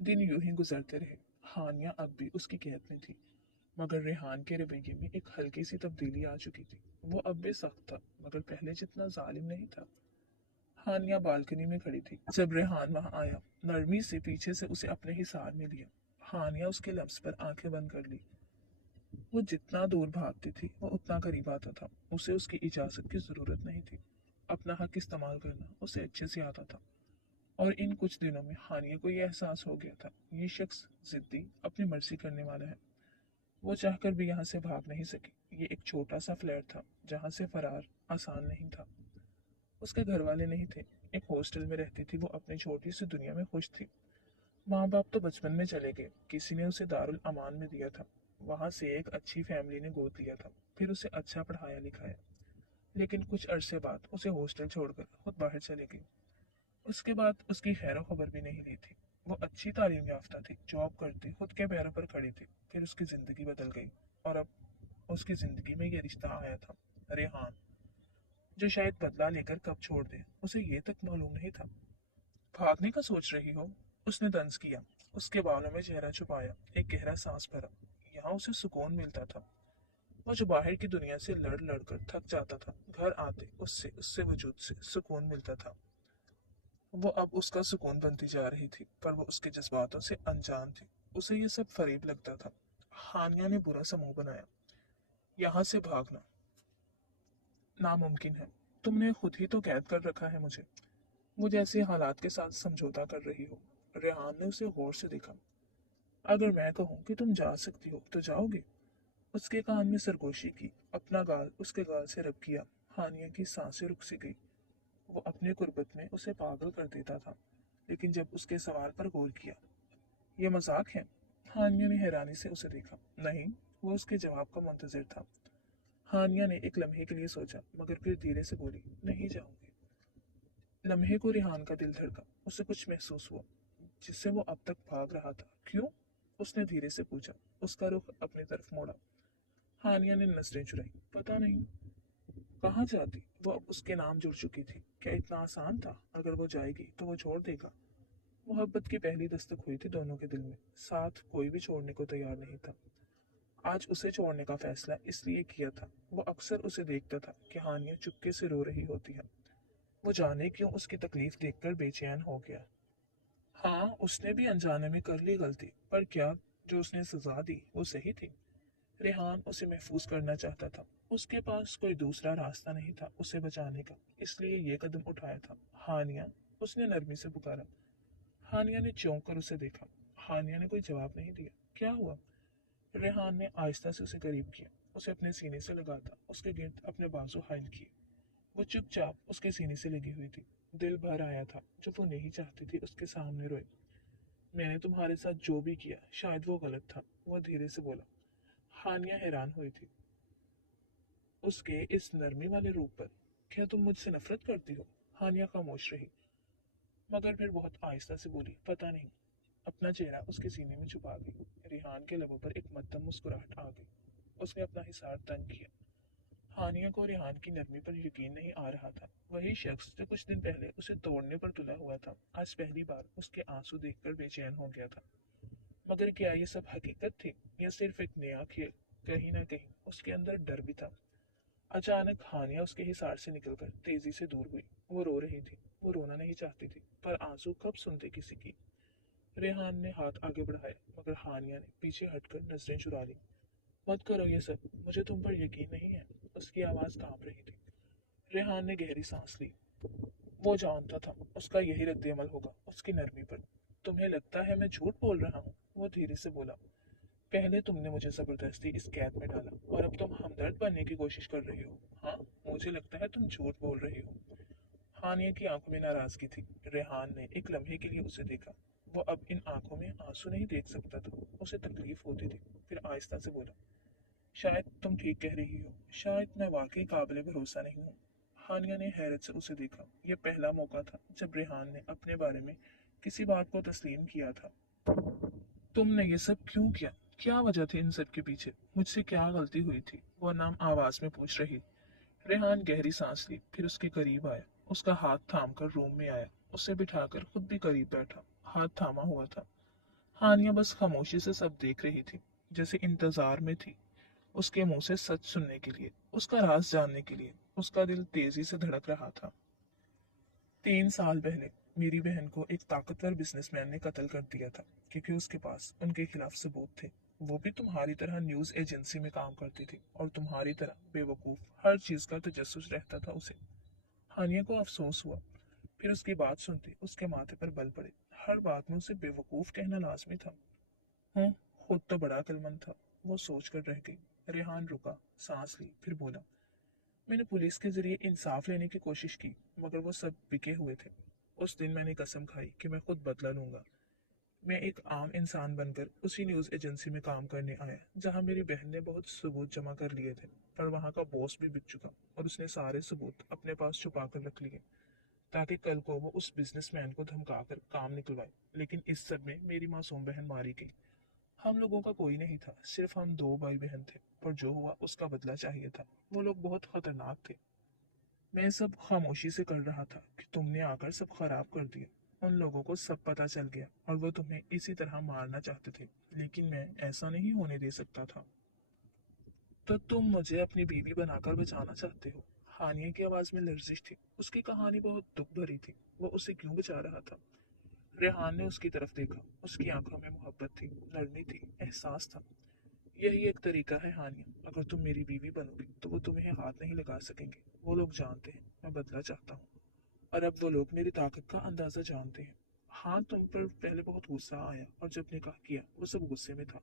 दिन यूं ही गुजरते रहे। हानिया अब भी उसकी कैद में थी, मगर रेहान के रवैये में एक हल्की सी तब्दीली आ चुकी थी। वो अब भी सख्त था, मगर पहले जितना जालिम नहीं था। हानिया बालकनी में खड़ी थी जब रेहान वहां आया। नरमी से पीछे से उसे अपने हिसार में लिया। हानिया उसके लफ्ज पर आंखें बंद कर ली। वो जितना दूर भागती थी वो उतना करीब आता था। उसे उसकी इजाजत की जरूरत नहीं थी। अपना हक इस्तेमाल करना उसे अच्छे से आता था। और इन कुछ दिनों में हानिया को यह एहसास हो गया था, ये शख्स जिद्दी, अपनी मर्जी करने वाला है। वो चाहकर भी यहाँ से भाग नहीं सकी। ये एक छोटा सा फ्लैट था जहाँ से फरार आसान नहीं था। उसके घर वाले नहीं थे। एक हॉस्टल में रहती थी वो, अपनी छोटी सी दुनिया में खुश थी। माँ बाप तो बचपन में चले गए, किसी ने उसे दारुल अमान में दिया था। वहां से एक अच्छी फैमिली ने गोद लिया था, फिर उसे अच्छा पढ़ाया लिखाया। लेकिन कुछ अरसे बाद उसे हॉस्टल छोड़कर खुद बाहर चले गई। उसके बाद उसकी खैर खबर भी नहीं ली थी। वो अच्छी तालीम याफ्ता थी, जॉब करती, खुद के पैरों पर खड़ी थी। फिर उसकी जिंदगी बदल गई, और अब उसकी जिंदगी में ये रिश्ता आया था, रेहान, जो शायद बदला लेकर कब छोड़ दे उसे ये तक मालूम नहीं था। भागने का सोच रही हो? उसने दंस किया, उसके बालों में चेहरा छुपाया, एक गहरा सांस भरा। यहाँ उसे सुकून मिलता था। वो जो बाहर की दुनिया से लड़ लड़ कर थक जाता था, घर आते उससे उससे वजूद से सुकून मिलता था। वो अब उसका सुकून बनती जा रही थी, पर वो उसके जज्बातों से अनजान थी। उसे ये सब फरेब लगता था। हानिया ने बुरा सा मुंह बनाया। यहाँ से भागना नामुमकिन है। तुमने खुद ही तो कैद कर रखा है मुझे। वो जैसे हालात के साथ समझौता कर रही हो। रेहान ने उसे गौर से देखा। अगर मैं कहूँ कि तुम जा सकती हो तो जाओगे? उसके कान में सरगोशी की, अपना गाल उसके गाल से रब किया। हानिया की सांसें रुक सी गई। वो अपने कुर्बत में उसे पागल कर देता था, लेकिन जब उसके सवाल पर गौर किया, ये मजाक है? हानिया ने हैरानी से उसे देखा। नहीं, वो उसके जवाब का मुंतजिर था। हानिया ने एक लम्हे के लिए सोचा, मगर फिर धीरे से बोली, नहीं जाऊंगी। लम्हे को रेहान का दिल धड़का। उसे कुछ महसूस हुआ, जिससे वो अब तक भाग रहा था। क्यों? उसने धीरे से पूछा, उसका रुख अपनी तरफ मोड़ा। हानिया ने नजरें चुराई। पता नहीं। कहाँ जाती? वो अब उसके नाम जुड़ चुकी थी। क्या इतना आसान था? अगर वो जाएगी तो वो छोड़ देगा। मोहब्बत की पहली दस्तक हुई थी दोनों के दिल में। साथ कोई भी छोड़ने को तैयार नहीं था। आज उसे छोड़ने का फैसला इसलिए किया था। वो अक्सर उसे देखता था कि हानिया चुपके से रो रही होती है। वो जाने क्यों उसकी तकलीफ देखकर बेचैन हो गया। हाँ, उसने भी अनजाने में कर ली गलती, पर क्या जो उसने सजा दी वो सही थी? रेहान उसे महफूज करना चाहता था। उसके पास कोई दूसरा रास्ता नहीं था उसे बचाने का, इसलिए ये कदम उठाया था। हानिया, उसने नरमी से पुकारा। हानिया ने चौंक कर उसे देखा। हानिया ने कोई जवाब नहीं दिया। क्या हुआ? रेहान ने आहिस्ता से उसे करीब किया, उसे अपने सीने से लगाता, उसके गिर्द अपने बाजू हायल किए। वो चुपचाप उसके सीने से लगी हुई थी। दिल भर आया था जब वो नहीं चाहती थी उसके सामने रोए। मैंने तुम्हारे साथ जो भी किया शायद वो गलत था, वो धीरे से बोला। हानिया हैरान हुई थी उसके इस नरमी वाले रूप पर। क्या तुम मुझसे नफरत करती हो? हानिया खामोश रही, मगर फिर बहुत आहिस्ता से बोली, पता नहीं। अपना चेहरा उसके सीने में छुपा गई। रिहान के लबों पर एक मध्यम मुस्कुराहट आ गई। उसने अपना हिसार तंग किया। हानिया को रिहान की नरमी पर यकीन नहीं आ रहा था। वही शख्स जो कुछ दिन पहले उसे तोड़ने पर तुला हुआ था, आज पहली बार उसके आंसू देखकर बेचैन हो गया था। मगर क्या ये सब हकीकत थी, या सिर्फ एक नया खेल? कहीं ना कहीं उसके अंदर डर भी था। अचानक हानिया उसके हिसार से निकलकर तेजी से दूर हुई। वो रो रही थी। वो रोना नहीं चाहती थी, पर आंसू कब सुनते किसी की। रेहान ने हाथ आगे बढ़ाया, मगर हानिया ने पीछे हटकर नजरें चुरा ली। मत करो ये सब, मुझे तुम पर यकीन नहीं है। उसकी आवाज कांप रही थी। रेहान ने गहरी सांस ली। वो जानता था उसका यही रद्द-ए-अमल होगा उसकी नरमी पर। तुम्हें लगता है मैं झूठ बोल रहा हूँ? वो धीरे से बोला। पहले तुमने मुझे जबरदस्ती इस कैद में डाला, और अब तुम हमदर्द बनने की कोशिश कर रही हो। हाँ, मुझे लगता है तुम झूठ बोल रही हो। हानिया की आंखों में नाराजगी थी। रेहान ने एक लम्हे के लिए उसे देखा। वो अब इन आंखों में आंसू नहीं देख सकता था। उसे तकलीफ होती थी। फिर आहिस्ता से बोला, शायद तुम ठीक कह रही हो। शायद मैं वाकई काबिल भरोसा नहीं हूँ। हानिया ने हैरत से उसे देखा। यह पहला मौका था जब रेहान ने अपने बारे में किसी बात को तस्लीम किया था। तुमने ये सब क्यों किया? क्या वजह थी इन सब के पीछे? मुझसे क्या गलती हुई थी? वो नाम आवाज में पूछ रही। रेहान गहरी सांस ली, फिर उसके करीब आया। उसका हाथ थाम कर रूम में आया, उसे बिठाकर खुद भी करीब बैठा। हाथ थामा हुआ था। हानिया बस खामोशी से सब देख रही थी, जैसे इंतजार में थी उसके मुंह से सच सुनने के लिए, उसका राज जानने के लिए। उसका दिल तेजी से धड़क रहा था। 3 साल पहले मेरी बहन को एक ताकतवर बिजनेसमैन ने कत्ल कर दिया था, क्योंकि उसके पास उनके खिलाफ सबूत थे। वो भी तुम्हारी तरह न्यूज एजेंसी में काम करती थी और तुम्हारी तरह बेवकूफ, हर चीज का तजस्सुस रहता था उसे। हानिया को अफसोस हुआ। फिर उसकी बात सुनते उसके माथे पर बल पड़े। हर बात में उसे बेवकूफ कहना लाजमी था। हूँ, खुद तो बड़ा अक्लमंद था। वो सोच कर रह गई। रेहान रुका, सांस ली, फिर बोला, मैंने पुलिस के जरिए इंसाफ लेने की कोशिश की, मगर वो सब बिके हुए थे। उस दिन मैंने कसम खाई कि मैं खुद बदला लूंगा। मैं एक आम इंसान बनकर उसी न्यूज एजेंसी में काम करने आया जहां मेरी बहन ने बहुत सबूत जमा कर लिए थे। पर वहां का बॉस भी बिक चुका और उसने सारे सबूत अपने पास छुपा कर रख लिए, ताकि कल को वो उस बिजनेसमैन को धमकाकर काम निकलवाए। लेकिन इस सब में मेरी मासूम बहन मारी गई। हम लोगों का कोई नहीं था, सिर्फ हम 2 भाई बहन थे। पर जो हुआ उसका बदला चाहिए था। वो लोग बहुत खतरनाक थे। मैं सब खामोशी से कर रहा था कि तुमने आकर सब खराब कर दिया। उन लोगों को सब पता चल गया और वो तुम्हें इसी तरह मारना चाहते थे, लेकिन मैं ऐसा नहीं होने दे सकता था। तो तुम मुझे अपनी बीवी बनाकर बचाना चाहते हो? हानिया की आवाज में लर्जिश थी। उसकी कहानी बहुत दुख भरी थी। वो उसे क्यों बचा रहा था? रेहान ने उसकी तरफ देखा। उसकी आंखों में मोहब्बत थी, नरमी थी, एहसास था। यही एक तरीका है हानिया, अगर तुम मेरी बीवी बनोगी तो वो तुम्हें हाथ नहीं लगा सकेंगे। वो लोग जानते हैं मैं बदला चाहता हूँ, और अब वो लोग मेरी ताकत का अंदाजा जानते हैं। हाँ, तुम पर पहले बहुत गुस्सा आया और जब निकाह किया वो सब गुस्से में था,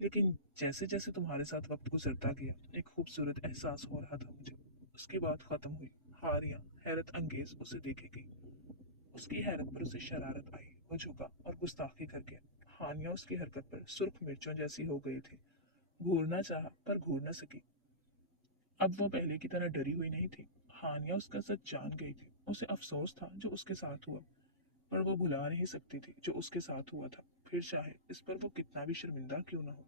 लेकिन जैसे जैसे तुम्हारे साथ वक्त गुजरता गया एक खूबसूरत एहसास हो रहा था मुझे। उसकी बात खत्म हुई। हारिया हैरत अंगेज उसे देखेगी। उसकी हैरत पर उसे शरारत आई। वो झुका और गुस्ताखी कर गया। हानिया उसकी हरकत पर सुर्ख मिर्चों जैसी हो गई थी। घूरना चाहा पर घूर न सकी। अब वो पहले की तरह डरी हुई नहीं थी। हानिया उसका सच जान गई थी। उसे अफसोस था जो उसके साथ हुआ, पर वो भुला नहीं सकती थी जो उसके साथ हुआ था, फिर चाहे इस पर वो कितना भी शर्मिंदा क्यों न हो।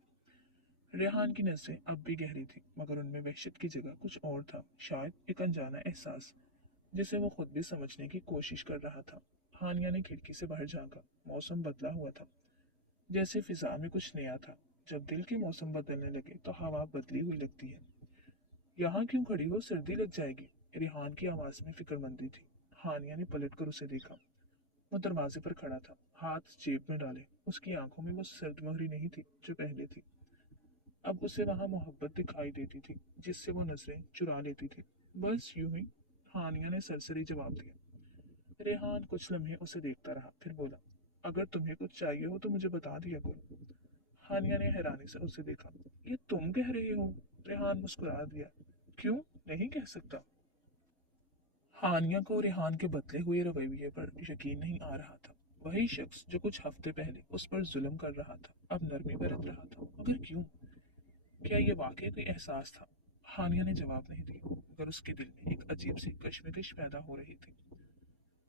रेहान की नजरें अब भी गहरी थी, मगर उनमें वहशत की जगह कुछ और था, शायद एक अनजाना एहसास जिसे वो खुद भी समझने की कोशिश कर रहा था। हानिया ने खिड़की से बाहर झांका। मौसम बदला हुआ था, जैसे फिजा में कुछ नया था। जब दिल के मौसम बदलने लगे तो हवा बदली हुई लगती है। यहाँ क्यों खड़ी हो, सर्दी लग जाएगी। रिहान की आवाज में फिक्रमंदी थी। हानिया ने पलटकर उसे देखा। वो दरवाजे पर खड़ा था, हाथ जेब में डाले। उसकी आंखों में वो सर्द मोहरी नहीं थी जो पहले थी। अब उसे वहां मोहब्बत दिखाई देती थी, जिससे वो नजरें चुरा लेती थी। बस यूं ही, हानिया ने सरसरी जवाब दिया। रेहान कुछ लम्हे उसे देखता रहा, फिर बोला, अगर तुम्हें कुछ चाहिए हो तो मुझे बता दिया करो। हानिया ने हैरानी से उसे देखा। ये तुम कह रहे हो? रेहान मुस्कुरा दिया। क्यों नहीं कह सकता? हानिया को रेहान के बदले हुए रवैये पर यकीन नहीं आ रहा था। वही शख्स जो कुछ हफ्ते पहले उस पर जुल्म कर रहा था अब नरमी बरत रहा था, मगर क्यों? क्या ये वाकई कोई एहसास था? हानिया ने जवाब नहीं दिया, मगर उसके दिल में एक अजीब सी कश्मकश पैदा हो रही थी।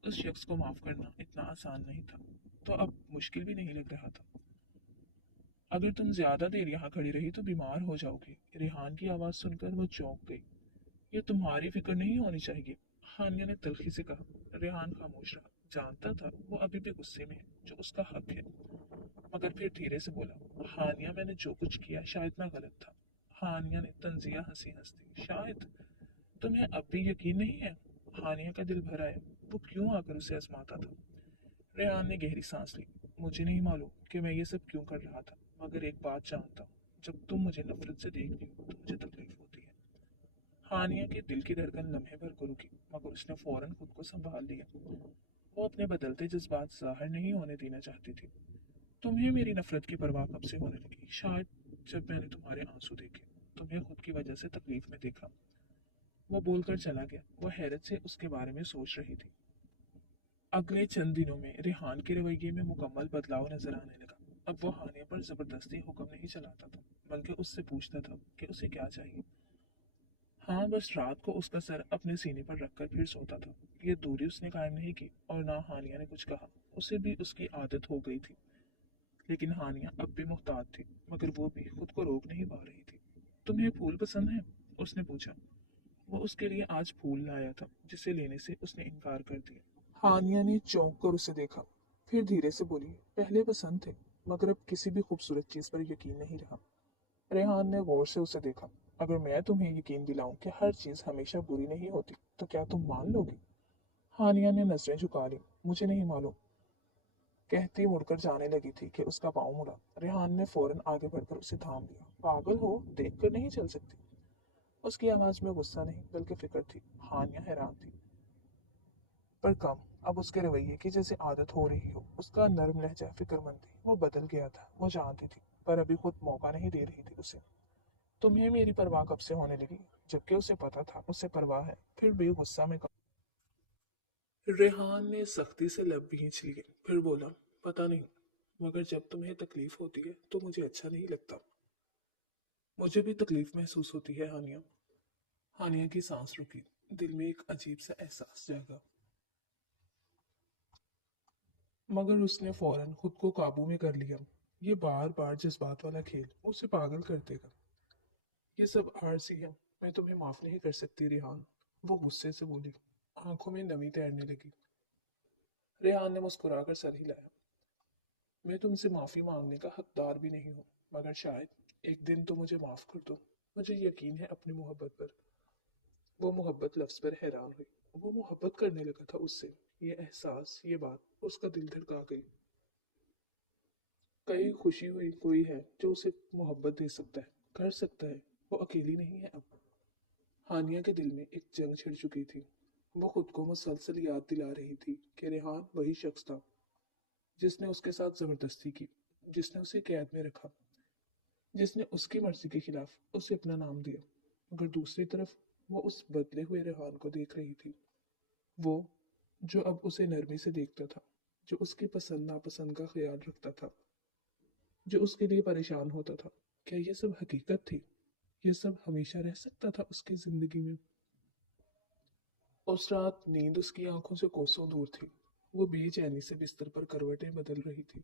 उस शख्स को माफ करना इतना आसान नहीं था, तो अब मुश्किल भी नहीं लग रहा था। अगर तुम ज्यादा देर यहाँ खड़ी रही तो बीमार हो जाओगी। रेहान की आवाज सुनकर वो चौंक गई। ये तुम्हारी फिक्र नहीं होनी चाहिए, हानिया ने तल्खी से कहा। रेहान खामोश रहा। जानता था वो अभी भी गुस्से में है, जो उसका हक है, मगर फिर धीरे से बोला, हानिया मैंने जो कुछ किया शायद ना गलत था। हानिया ने तंजिया हंसी हंस दी। शायद? तुम्हें अब भी यकीन नहीं है? हानिया का दिल भर आया। वो क्यों आकर उसे आजमाता था? रेहान ने गहरी सांस ली। मुझे नहीं मालूम कि मैं ये सब क्यों कर रहा था, मगर एक बात जानता हूँ, जब तुम मुझे नफरत से देखती हो तो मुझे तकलीफ होती है। हानिया के दिल की धड़कन लम्हे भर को रुकी, मगर उसने फौरन खुद को संभाल लिया। वो अपने बदलते जज्बात जाहिर नहीं होने देना चाहती थी। तुम्हें मेरी नफरत की परवाह कब से होने लगी? शायद जब मैंने तुम्हारे आंसू देखे, तुम्हें खुद की वजह से तकलीफ में देखा। वो बोलकर चला गया। वो हैरत से उसके बारे में सोच रही थी। अगले चंद दिनों में रेहान के रवैये में मुकम्मल बदलाव नजर आने लगा। अब वो हानिया पर जबरदस्ती हुक्म नहीं चलाता था, बल्कि उससे पूछता था कि उसे क्या चाहिए। हाँ, बस रात को उसका सर अपने सीने पर रखकर फिर सोता था। ये दूरी उसने कायम नहीं की, और ना हानिया ने कुछ कहा। उसे भी उसकी आदत हो गई थी। लेकिन हानिया अब भी मुहताज थी, मगर वो भी खुद को रोक नहीं पा रही थी। तुम्हें फूल पसंद है? उसने पूछा। वो उसके लिए आज फूल लाया था, जिसे लेने से उसने इनकार कर दिया। हानिया ने चौंक कर उसे देखा, फिर धीरे से बोली, पहले पसंद थे, मगर अब किसी भी खूबसूरत चीज पर यकीन नहीं रहा। रेहान ने गौर से उसे देखा। अगर मैं तुम्हें यकीन दिलाऊं कि हर चीज हमेशा बुरी नहीं होती, तो क्या तुम मान लोगी? हानिया ने नजरें झुका ली। मुझे नहीं मालूम, कहती मुड़कर जाने लगी थी कि उसका पाँव मुड़ा। रेहान ने फौरन आगे बढ़कर उसे थाम लिया। पागल हो, देख कर नहीं चल सकती? उसकी आवाज में गुस्सा नहीं बल्कि फिक्र थी। हानिया हैरान थी, पर कम। अब उसके रवैये की जैसे आदत हो रही हो। उसका नर्म लहजा, फिक्रमंदी, वो बदल गया था। वो जानती थी, पर अभी खुद मौका नहीं दे रही थी उसे। तुम्हें मेरी परवाह कब से होने लगी? जबकि उसे पता था उसे परवाह है, फिर भी गुस्सा में कहा। रेहान ने सख्ती से लब भींच लिए, फिर बोला, पता नहीं, मगर जब तुम्हें तकलीफ होती है तो मुझे अच्छा नहीं लगता। मुझे भी तकलीफ महसूस होती है हानिया। हानिया की सांस रुकी। दिल में एक अजीब सा एहसास जागा, मगर उसने फौरन खुद को काबू में कर लिया। ये बार बार जज्बात वाला खेल उसे पागल कर देगा। ये सब आरसी है। मैं तुम्हें माफ नहीं कर सकती रेहान, वो गुस्से से बोली। आंखों में नमी तैरने लगी। रेहान ने मुस्कुराकर सर हिलाया। मैं तुमसे माफी मांगने का हकदार भी नहीं हूँ, मगर शायद एक दिन तो मुझे माफ कर दो। मुझे यकीन है अपनी मोहब्बत पर। वो मोहब्बत लफ्ज पर हैरान हुई। वो मोहब्बत करने लगा था उससे। ये एहसास, ये बात उसका दिल धड़का गई। कहीं खुशी हुई कोई है जो उसे मोहब्बत दे सकता है, कर सकता है। वो अकेली नहीं है अब। हानिया के दिल में एक जंग छिड़ चुकी थी। वो खुद को मुसलसल याद दिला रही थी कि रेहान वही शख्स था जिसने उसके साथ जबरदस्ती की, जिसने उसे कैद में रखा, जिसने उसकी मर्जी के खिलाफ उसे अपना नाम दिया। मगर दूसरी तरफ वो उस बदले हुए रेहान को देख रही थी। वो जो अब उसे नरमी से देखता था, जो उसकी पसंद नापसंद का ख्याल रखता था, जो उसके लिए परेशान होता था। क्या ये सब हकीकत थी? ये सब हमेशा रह सकता था उसकी जिंदगी में? उस रात नींद उसकी आंखों से कोसों दूर थी। वो बेचैनी से बिस्तर पर करवटें बदल रही थी।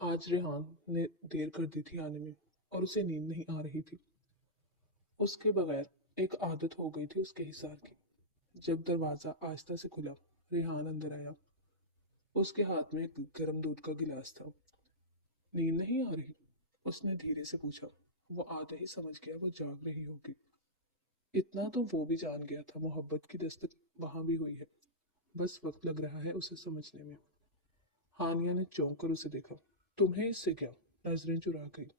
आज रेहान ने देर कर दी थी आने में, और उसे नींद नहीं आ रही थी। उसके बगैर एक आदत हो गई थी उसके हिसार की। जब दरवाजा आहिस्ता से खुला, रेहान अंदर आया। उसके हाथ में एक गर्म दूध का गिलास था। नींद नहीं आ रही? उसने धीरे से पूछा। वो आते ही समझ गया वो जाग रही होगी। इतना तो वो भी जान गया था, मोहब्बत की दस्तक वहां भी हुई है। बस वक्त लग रहा है उसे समझने में। हानिया ने चौंक कर उसे देखा। तुम्हें इससे क्या? नजरें चुरा गई।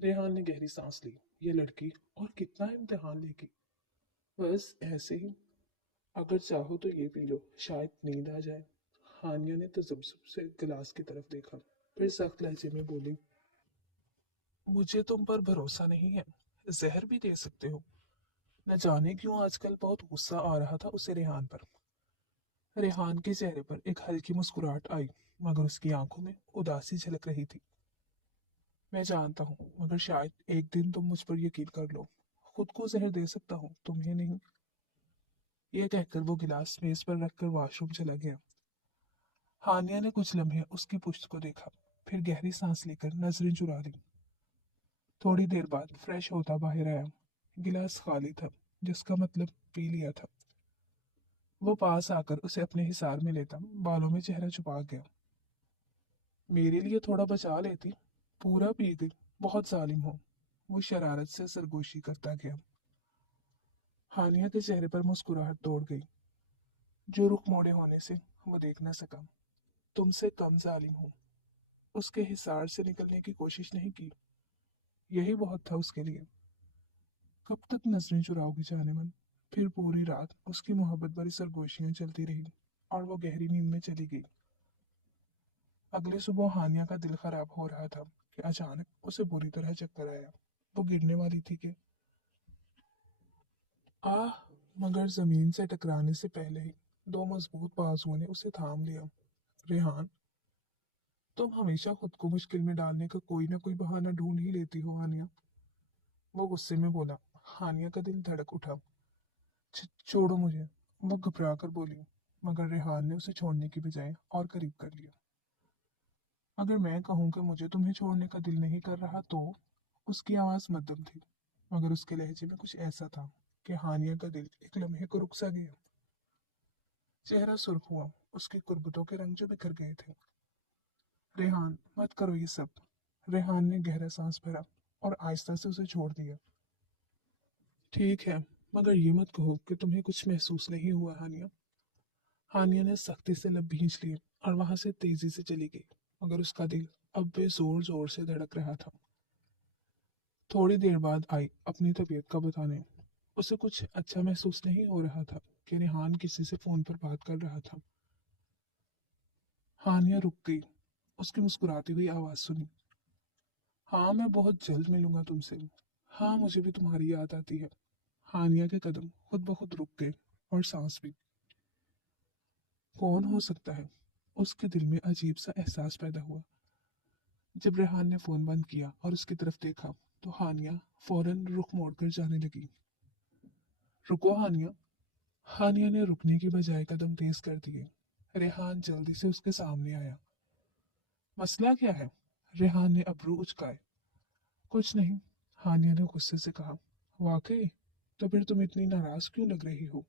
रेहान ने गहरी सांस ली। ये लड़की और कितना इम्तिहान लेगी। बस ऐसे ही। अगर चाहो तो ये पी लो, शायद नींद आ जाए। हानिया ने तजब्जुब से गिलास की तरफ देखा, फिर सख्त लहजे में बोली, मुझे तुम पर भरोसा नहीं है। जहर भी दे सकते हो। न जाने क्यों आजकल बहुत गुस्सा आ रहा था उसे रेहान पर। रेहान के चेहरे पर एक हल्की मुस्कुराहट आई, मगर उसकी आंखों में उदासी झलक रही थी। मैं जानता हूँ, मगर शायद एक दिन तुम मुझ पर यकीन कर लो। खुद को जहर दे सकता हूँ, तुम्हें नहीं। ये कहकर वो गिलास मेज पर रखकर वॉशरूम चला गया। हानिया ने कुछ लम्हे उसकी पुश्त को देखा, फिर गहरी सांस लेकर नजरें चुरा ली। थोड़ी देर बाद फ्रेश होता बाहर आया। गिलास खाली था, जिसका मतलब पी लिया था। वो पास आकर उसे अपने हिसार में लेता बालों में चेहरा छुपा गया। मेरे लिए थोड़ा बचा लेती। पूरा पी गई। बहुत जालिम हो। वो शरारत से सरगोशी करता गया। हानिया के चेहरे पर मुस्कुराहट दौड़ गई, जो रुख मोड़े होने से वो देख न सका। तुमसे कम जालिम हूँ। उसके हिसार से निकलने की कोशिश नहीं की। यही बहुत था उसके लिए। कब तक नजरें चुराओगी जाने मन? फिर पूरी रात उसकी मोहब्बत भरी सरगोशियां चलती रही, और वो गहरी नींद में चली गई। अगली सुबह हानिया का दिल खराब हो रहा था कि अचानक उसे बुरी तरह चक्कर आया। वो गिरने वाली थी कि आह, मगर जमीन से टकराने से पहले ही दो मजबूत बाजुओं ने उसे थाम लिया। रेहान, तुम हमेशा खुद को मुश्किल में डालने का कोई ना कोई बहाना ढूंढ ही लेती हो हानिया। वो गुस्से में बोला। हानिया का दिल धड़क उठा। छोड़ो मुझे, वो घबरा कर बोली। मगर रेहान ने उसे छोड़ने की बजाय और करीब कर लिया। अगर मैं कहूँ कि मुझे तुम्हें छोड़ने का दिल नहीं कर रहा तो? उसकी आवाज मध्यम थी, मगर उसके लहजे में कुछ ऐसा था कि हानिया का दिल एक लम्हे को रुक सा गया। चेहरा सुर्ख हुआ। उसकी कुर्बतों के रंग जो बिखर गए थे। रेहान मत करो ये सब। रेहान ने गहरा सांस भरा और आहिस्ता से उसे छोड़ दिया। ठीक है, मगर ये मत कहो कि तुम्हें कुछ महसूस नहीं हुआ हानिया। हानिया ने सख्ती से लब भींच लिए और वहां से तेजी से चली गई, मगर उसका दिल अब भी जोर जोर से धड़क रहा था। थोड़ी देर बाद आई अपनी तबीयत का बताने। उसे कुछ अच्छा महसूस नहीं हो रहा था कि रेहान किसी से फोन पर बात कर रहा था। हानिया रुक गई। उसकी मुस्कुराती हुई आवाज सुनी। हाँ, मैं बहुत जल्द मिलूंगा तुमसे। हाँ, मुझे भी तुम्हारी याद आती है। हानिया के कदम खुद ब खुद रुक गए और सांस भी। कौन हो सकता है? उसके दिल में अजीब सा एहसास पैदा हुआ। जब रेहान ने फोन बंद किया और उसकी तरफ देखा तो हानिया फौरन रुख मोड़कर जाने लगी। रुको हानिया। हानिया ने रुकने की बजाय कदम तेज कर दिए। रेहान जल्दी से उसके सामने आया। मसला क्या है? रेहान ने अब्रू उचकाए। कुछ नहीं, हानिया ने गुस्से से कहा। वाकई? तो फिर तुम इतनी नाराज क्यों लग रही हो?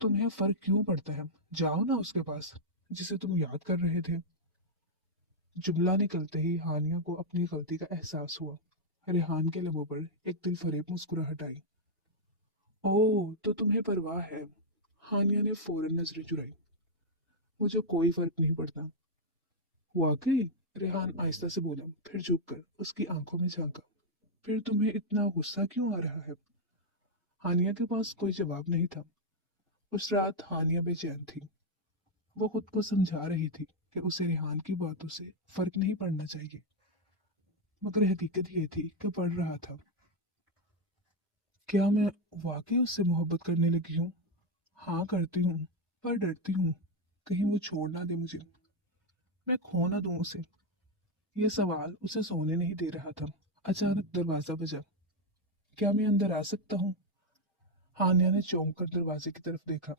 तुम्हें फर्क क्यों पड़ता है? जाओ ना उसके पास जिसे तुम याद कर रहे थे। जुमला निकलते ही हानिया को अपनी गलती का एहसास हुआ। रेहान के लबों पर एक दिल फरेब मुस्कुराहट आई। ओह, तो तुम्हें परवाह है? हानिया ने फौरन नजरें चुराई। मुझे कोई फर्क नहीं पड़ता। वाकई? रेहान आहिस्ता से बोला, फिर झुककर उसकी आंखों में झांका। फिर तुम्हें इतना गुस्सा क्यों आ रहा है? हानिया के पास कोई जवाब नहीं था। उस रात हानिया बेचैन थी। वो खुद को समझा रही थी कि उसे रेहान की बातों से फर्क नहीं पड़ना चाहिए, मगर हकीकत ये थी कि पड़ रहा था। क्या मैं वाकई उससे मोहब्बत करने लगी हूँ? हाँ, करती हूँ, पर डरती हूँ कहीं वो छोड़ ना दे मुझे, मैं खो ना दूं उसे। ये सवाल उसे सोने नहीं दे रहा था। अचानक दरवाजा बजा। क्या मैं अंदर आ सकता हूँ? हानिया ने चौंक कर दरवाजे की तरफ देखा।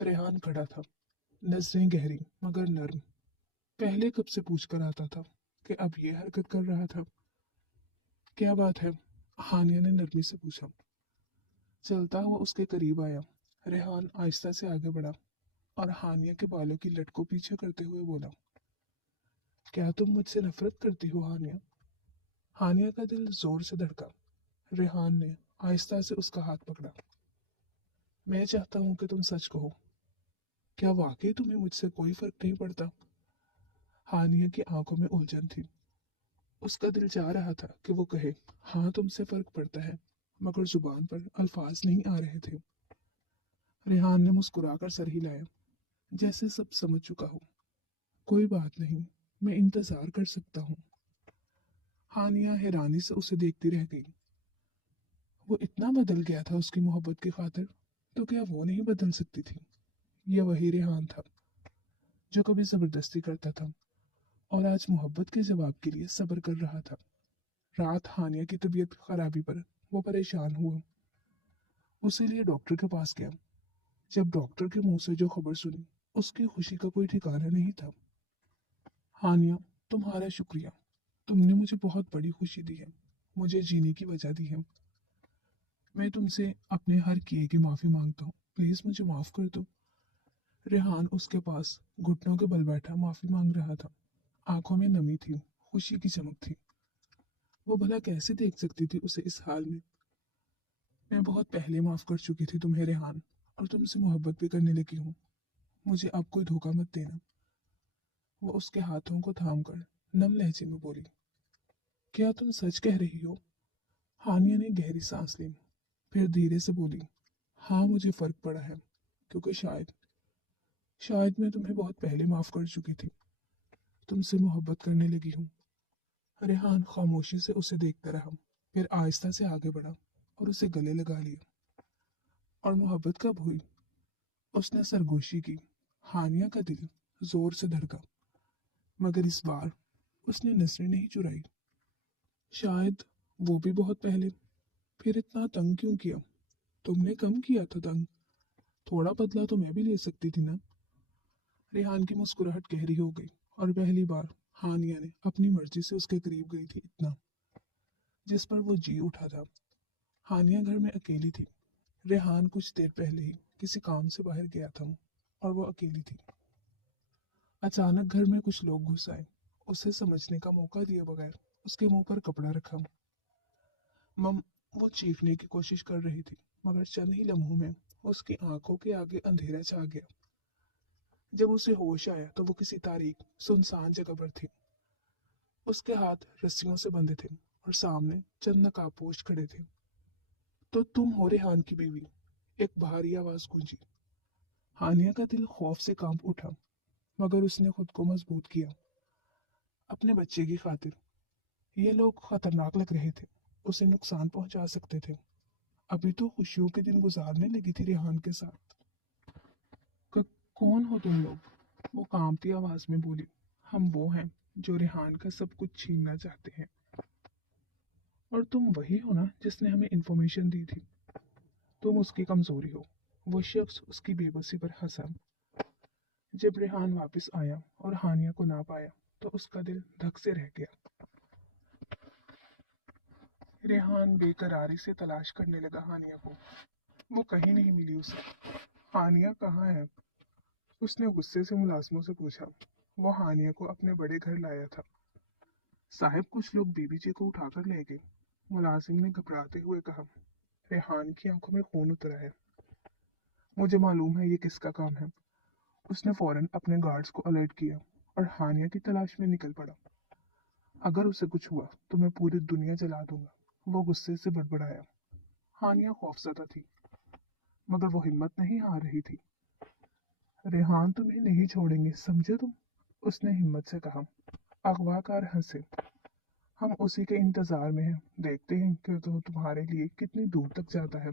रेहान खड़ा था, नजरें गहरी मगर नर्म। पहले कब से पूछ कर आता था कि अब ये हरकत कर रहा था। क्या बात है? हानिया ने नरमी से पूछा। चलता हुआ उसके करीब आया। रेहान आहिस्ता से आगे बढ़ा और हानिया के बालों की लट को पीछे करते हुए बोला, क्या तुम मुझसे नफरत करती हो हानिया? हानिया का दिल जोर से धड़का। रेहान ने आहिस्ता से उसका हाथ पकड़ा। मैं चाहता हूं कि तुम सच कहो। क्या वाकई तुम्हें मुझसे कोई फर्क नहीं पड़ता? हानिया की आंखों में उलझन थी। उसका दिल चाह रहा था कि वो कहे, हाँ तुमसे फर्क पड़ता है, मगर जुबान पर अल्फाज नहीं आ रहे थे। रेहान ने मुस्कुराकर सर हिलाया, जैसे सब समझ चुका हो। कोई बात नहीं, मैं इंतजार कर सकता हूँ। हानिया हैरानी से उसे देखती रह गई। वो इतना बदल गया था उसकी मोहब्बत की खातिर, तो क्या वो नहीं बदल सकती थी? यह वही रेहान था जो कभी जबरदस्ती करता था और आज मोहब्बत के जवाब के लिए सब्र कर रहा था। रात हानिया की तबीयत खराबी पर वो परेशान हुआ। उसे लिए डॉक्टर के पास गया। जब डॉक्टर के मुंह से जो खबर सुनी, उसकी खुशी का कोई ठिकाना नहीं था। हानिया, तुम्हारा शुक्रिया। तुमने मुझे बहुत बड़ी खुशी दी है, मुझे जीने की वजह दी है। मैं तुमसे अपने हर किए की माफी मांगता हूँ, प्लीज मुझे माफ कर दो। रेहान उसके पास घुटनों के बल बैठा माफी मांग रहा था। आंखों में नमी थी, खुशी की चमक थी। वो भला कैसे देख सकती थी उसे इस हाल में। मैं बहुत पहले माफ कर चुकी थी तुम्हें रेहान, और तुमसे मोहब्बत भी करने लगी हूँ। मुझे अब कोई धोखा मत देना। वो उसके हाथों को थाम कर नम लहजे में बोली। क्या तुम सच कह रही हो? हानिया ने गहरी सांस ली, फिर धीरे से बोली, हाँ मुझे फर्क पड़ा है, क्योंकि शायद मैं तुम्हें बहुत पहले माफ कर चुकी थी। तुमसे मोहब्बत करने लगी हूँ। रेहान खामोशी से उसे देखता रहा, फिर आहिस्ता से आगे बढ़ा और उसे गले लगा लिया। और मोहब्बत कब हुई? उसने सरगोशी की। हानिया का दिल जोर से धड़का, मगर इस बार उसने नजरें नहीं चुराई। शायद वो भी बहुत पहले। फिर इतना तंग क्यों किया? तुमने कम किया था तंग। थोड़ा बदला तो मैं भी ले सकती थी ना। रेहान की मुस्कुराहट गहरी हो गई और पहली बार हानिया ने अपनी मर्जी से उसके करीब गई थी इतना, जिस पर वो जी उठा था। हानिया घर में अकेली थी। रेहान कुछ देर पहले ही किसी काम से बाहर गया था और वो अकेली थी। अचानक घर में कुछ लोग घुस आए। उसे समझने का मौका दिए बगैर उसके मुंह पर कपड़ा रखा। मम वो चीखने की कोशिश कर रही थी, मगर चंद ही लम्हों में उसकी आंखों के आगे अंधेरा छा गया। जब उसे होश आया तो वो किसी तारीख सुनसान जगह पर थी। उसके हाथ रस्सियों से बंधे थे और सामने चंद नकाबपोश खड़े थे। तो तुम हो रेहान की बीवी? एक भारी आवाज गूंजी। हानिया का दिल खौफ से कांप उठा, मगर उसने खुद को मजबूत किया। अपने बच्चे की खातिर ये लोग खतरनाक लग रहे थे, उसे नुकसान पहुंचा सकते थे। अभी तो खुशियों के दिन गुजारने लगी थी रेहान के साथ। क- कौन हो तुम लोग? वो कांपती आवाज में बोली। हम वो हैं जो रेहान का सब कुछ छीनना चाहते हैं। और तुम वही हो ना जिसने हमें इंफॉर्मेशन दी थी? तुम उसकी कमजोरी हो। वो शख्स उसकी बेबसी पर हंसा। जब रेहान वापस आया और हानिया को ना पाया तो उसका दिल धक से रह गया। रेहान बेकरारी से तलाश करने लगा हानिया को। वो कहीं नहीं मिली उसे। हानिया कहाँ है? उसने गुस्से से मुलाजिमों से पूछा। वो हानिया को अपने बड़े घर लाया था। साहब, कुछ लोग बीबी जी को उठाकर ले गए। मुलाजिम ने घबराते हुए कहा। रेहान की आंखों में खून उतरा है। मुझे मालूम है ये किसका काम है। उसने फौरन अपने गार्ड्स को अलर्ट किया और हानिया की तलाश में निकल पड़ा। अगर उसे कुछ हुआ तो मैं पूरी दुनिया जला दूंगा, वो गुस्से से बड़बड़ाया। हानिया खौफजदा थी, मगर वो हिम्मत नहीं हार रही थी। रेहान तुम्हें नहीं छोड़ेंगे, समझे तुम? उसने हिम्मत से कहा। अगवाकार हंसे। हम उसी के इंतजार में हैं, देखते हैं कि तो तुम्हारे लिए कितनी दूर तक जाता है।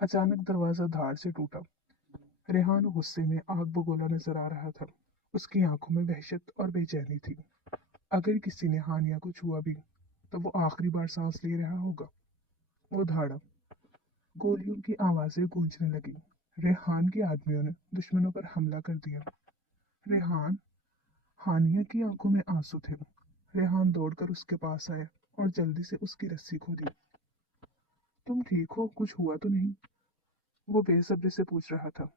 अचानक दरवाजा धार से टूटा। रेहान गुस्से में आग बगोला नजर आ रहा था। उसकी आंखों में वहशत और बेचैनी थी। अगर किसी ने हानिया को छुआ भी तो वो आखिरी बार सांस ले रहा होगा। वो धाड़ा। गोलियों की आवाजें गूंजने लगी। रेहान के आदमियों ने दुश्मनों पर हमला कर दिया। रेहान। हानिया की आंखों में आंसू थे। रेहान दौड़कर उसके पास आया और जल्दी से उसकी रस्सी खोली। तुम ठीक हो? कुछ हुआ तो नहीं? वो बेसब्री से पूछ रहा था।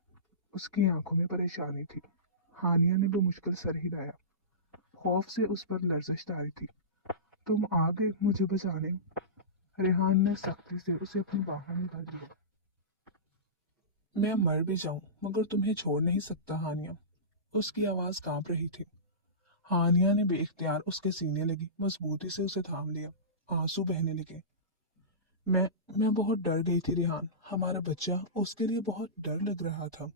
उसकी आंखों में परेशानी थी। हानिया ने मुश्किल सर हिलाया। खौफ से उस पर लर्जिश तारी थी। तुम आ गए मुझे बचाने? रेहान ने सख्ती से उसे अपनी बाहों में भर लिया। मैं मर भी जाऊं मगर तुम्हें छोड़ नहीं सकता हानिया। उसकी आवाज कांप रही थी। हानिया ने बेइख्तियार उसके सीने लगी मजबूती से उसे थाम लिया। आंसू बहने लगे। मैं बहुत डर गई थी रेहान। हमारा बच्चा, उसके लिए बहुत डर लग रहा था।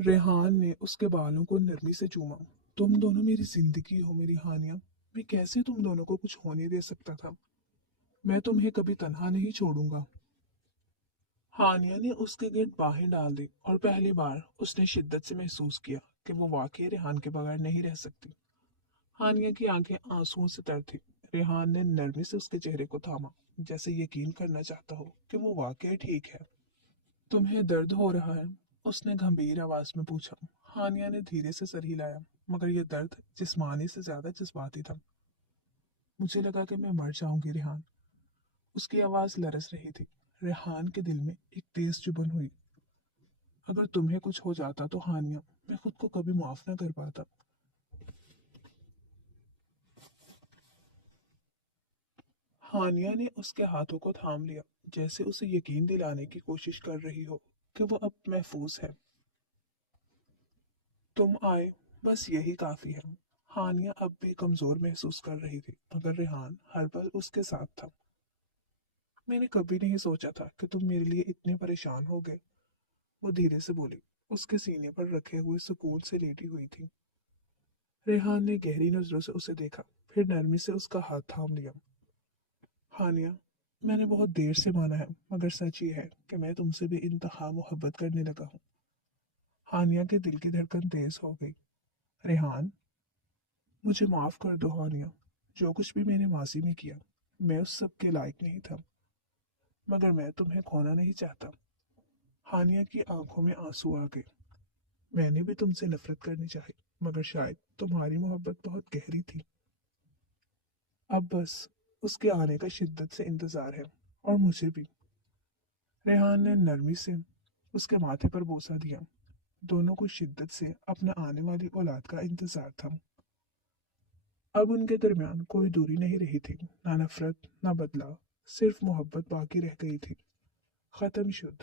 रेहान ने उसके बालों को नरमी से चूमा। तुम दोनों मेरी जिंदगी हो मेरी हानिया। मैं कैसे तुम दोनों को कुछ होने दे सकता था? मैं तुम्हें कभी तन्हा नहीं छोड़ूंगा। हानिया ने उसके गिर्द बाहें डाल दी और पहली बार उसने शिद्दत से महसूस किया कि वो वाकई रेहान के बगैर नहीं रह सकती। हानिया की आंखें आंसुओं से तर थी। रेहान ने नरमी से उसके चेहरे को थामा, जैसे यकीन करना चाहता हो कि वो वाकई ठीक है। तुम्हें दर्द हो रहा है? उसने गंभीर आवाज में पूछा। हानिया ने धीरे से सर हिलाया, मगर यह दर्द जिस्मानी से ज्यादा जज्बाती था। मुझे लगा कि मैं मर जाऊंगी रेहान। उसकी आवाज लरस रही थी। रेहान के दिल में एक तेज चुभन हुई। अगर तुम्हें कुछ हो जाता तो हानिया, मैं खुद को कभी माफ न कर पाता। हानिया ने उसके हाथों को थाम लिया, जैसे उसे यकीन दिलाने की कोशिश कर रही हो कि वो अब महफूज है। तुम आए, बस यही काफी है। हानिया अब भी कमजोर महसूस कर रही थी, मगर रेहान हर पल उसके साथ था। मैंने कभी नहीं सोचा था कि तुम मेरे लिए इतने परेशान हो गए, वो धीरे से बोली। उसके सीने पर रखे हुए सुकून से लेटी हुई थी। रेहान ने गहरी नजरों से उसे देखा, फिर नरमी से उसका हाथ थाम लिया। हानिया, मैंने बहुत देर से माना है, मगर सच ये है कि मैं तुमसे भी इंतहा मोहब्बत करने लगा हूँ। हानिया के दिल की धड़कन तेज हो गई। रेहान, मुझे माफ कर दो हानिया। जो कुछ भी मैंने माजी में किया, मैं उस सब के लायक नहीं था, मगर मैं तुम्हें खोना नहीं चाहता। हानिया की आंखों में आंसू आ गए। मैंने भी तुमसे नफरत करनी चाही, मगर शायद तुम्हारी मोहब्बत बहुत गहरी थी। अब बस उसके आने का शिद्दत से इंतजार है, और मुझे भी। रेहान ने नरमी से उसके माथे पर बोसा दिया। دونوں کو شدت سے اپنے آنے والی اولاد کا انتظار تھا۔ اب ان کے درمیان کوئی دوری نہیں رہی تھی، نہ نفرت نہ بدلا، صرف محبت باقی رہ گئی تھی۔ ختم شد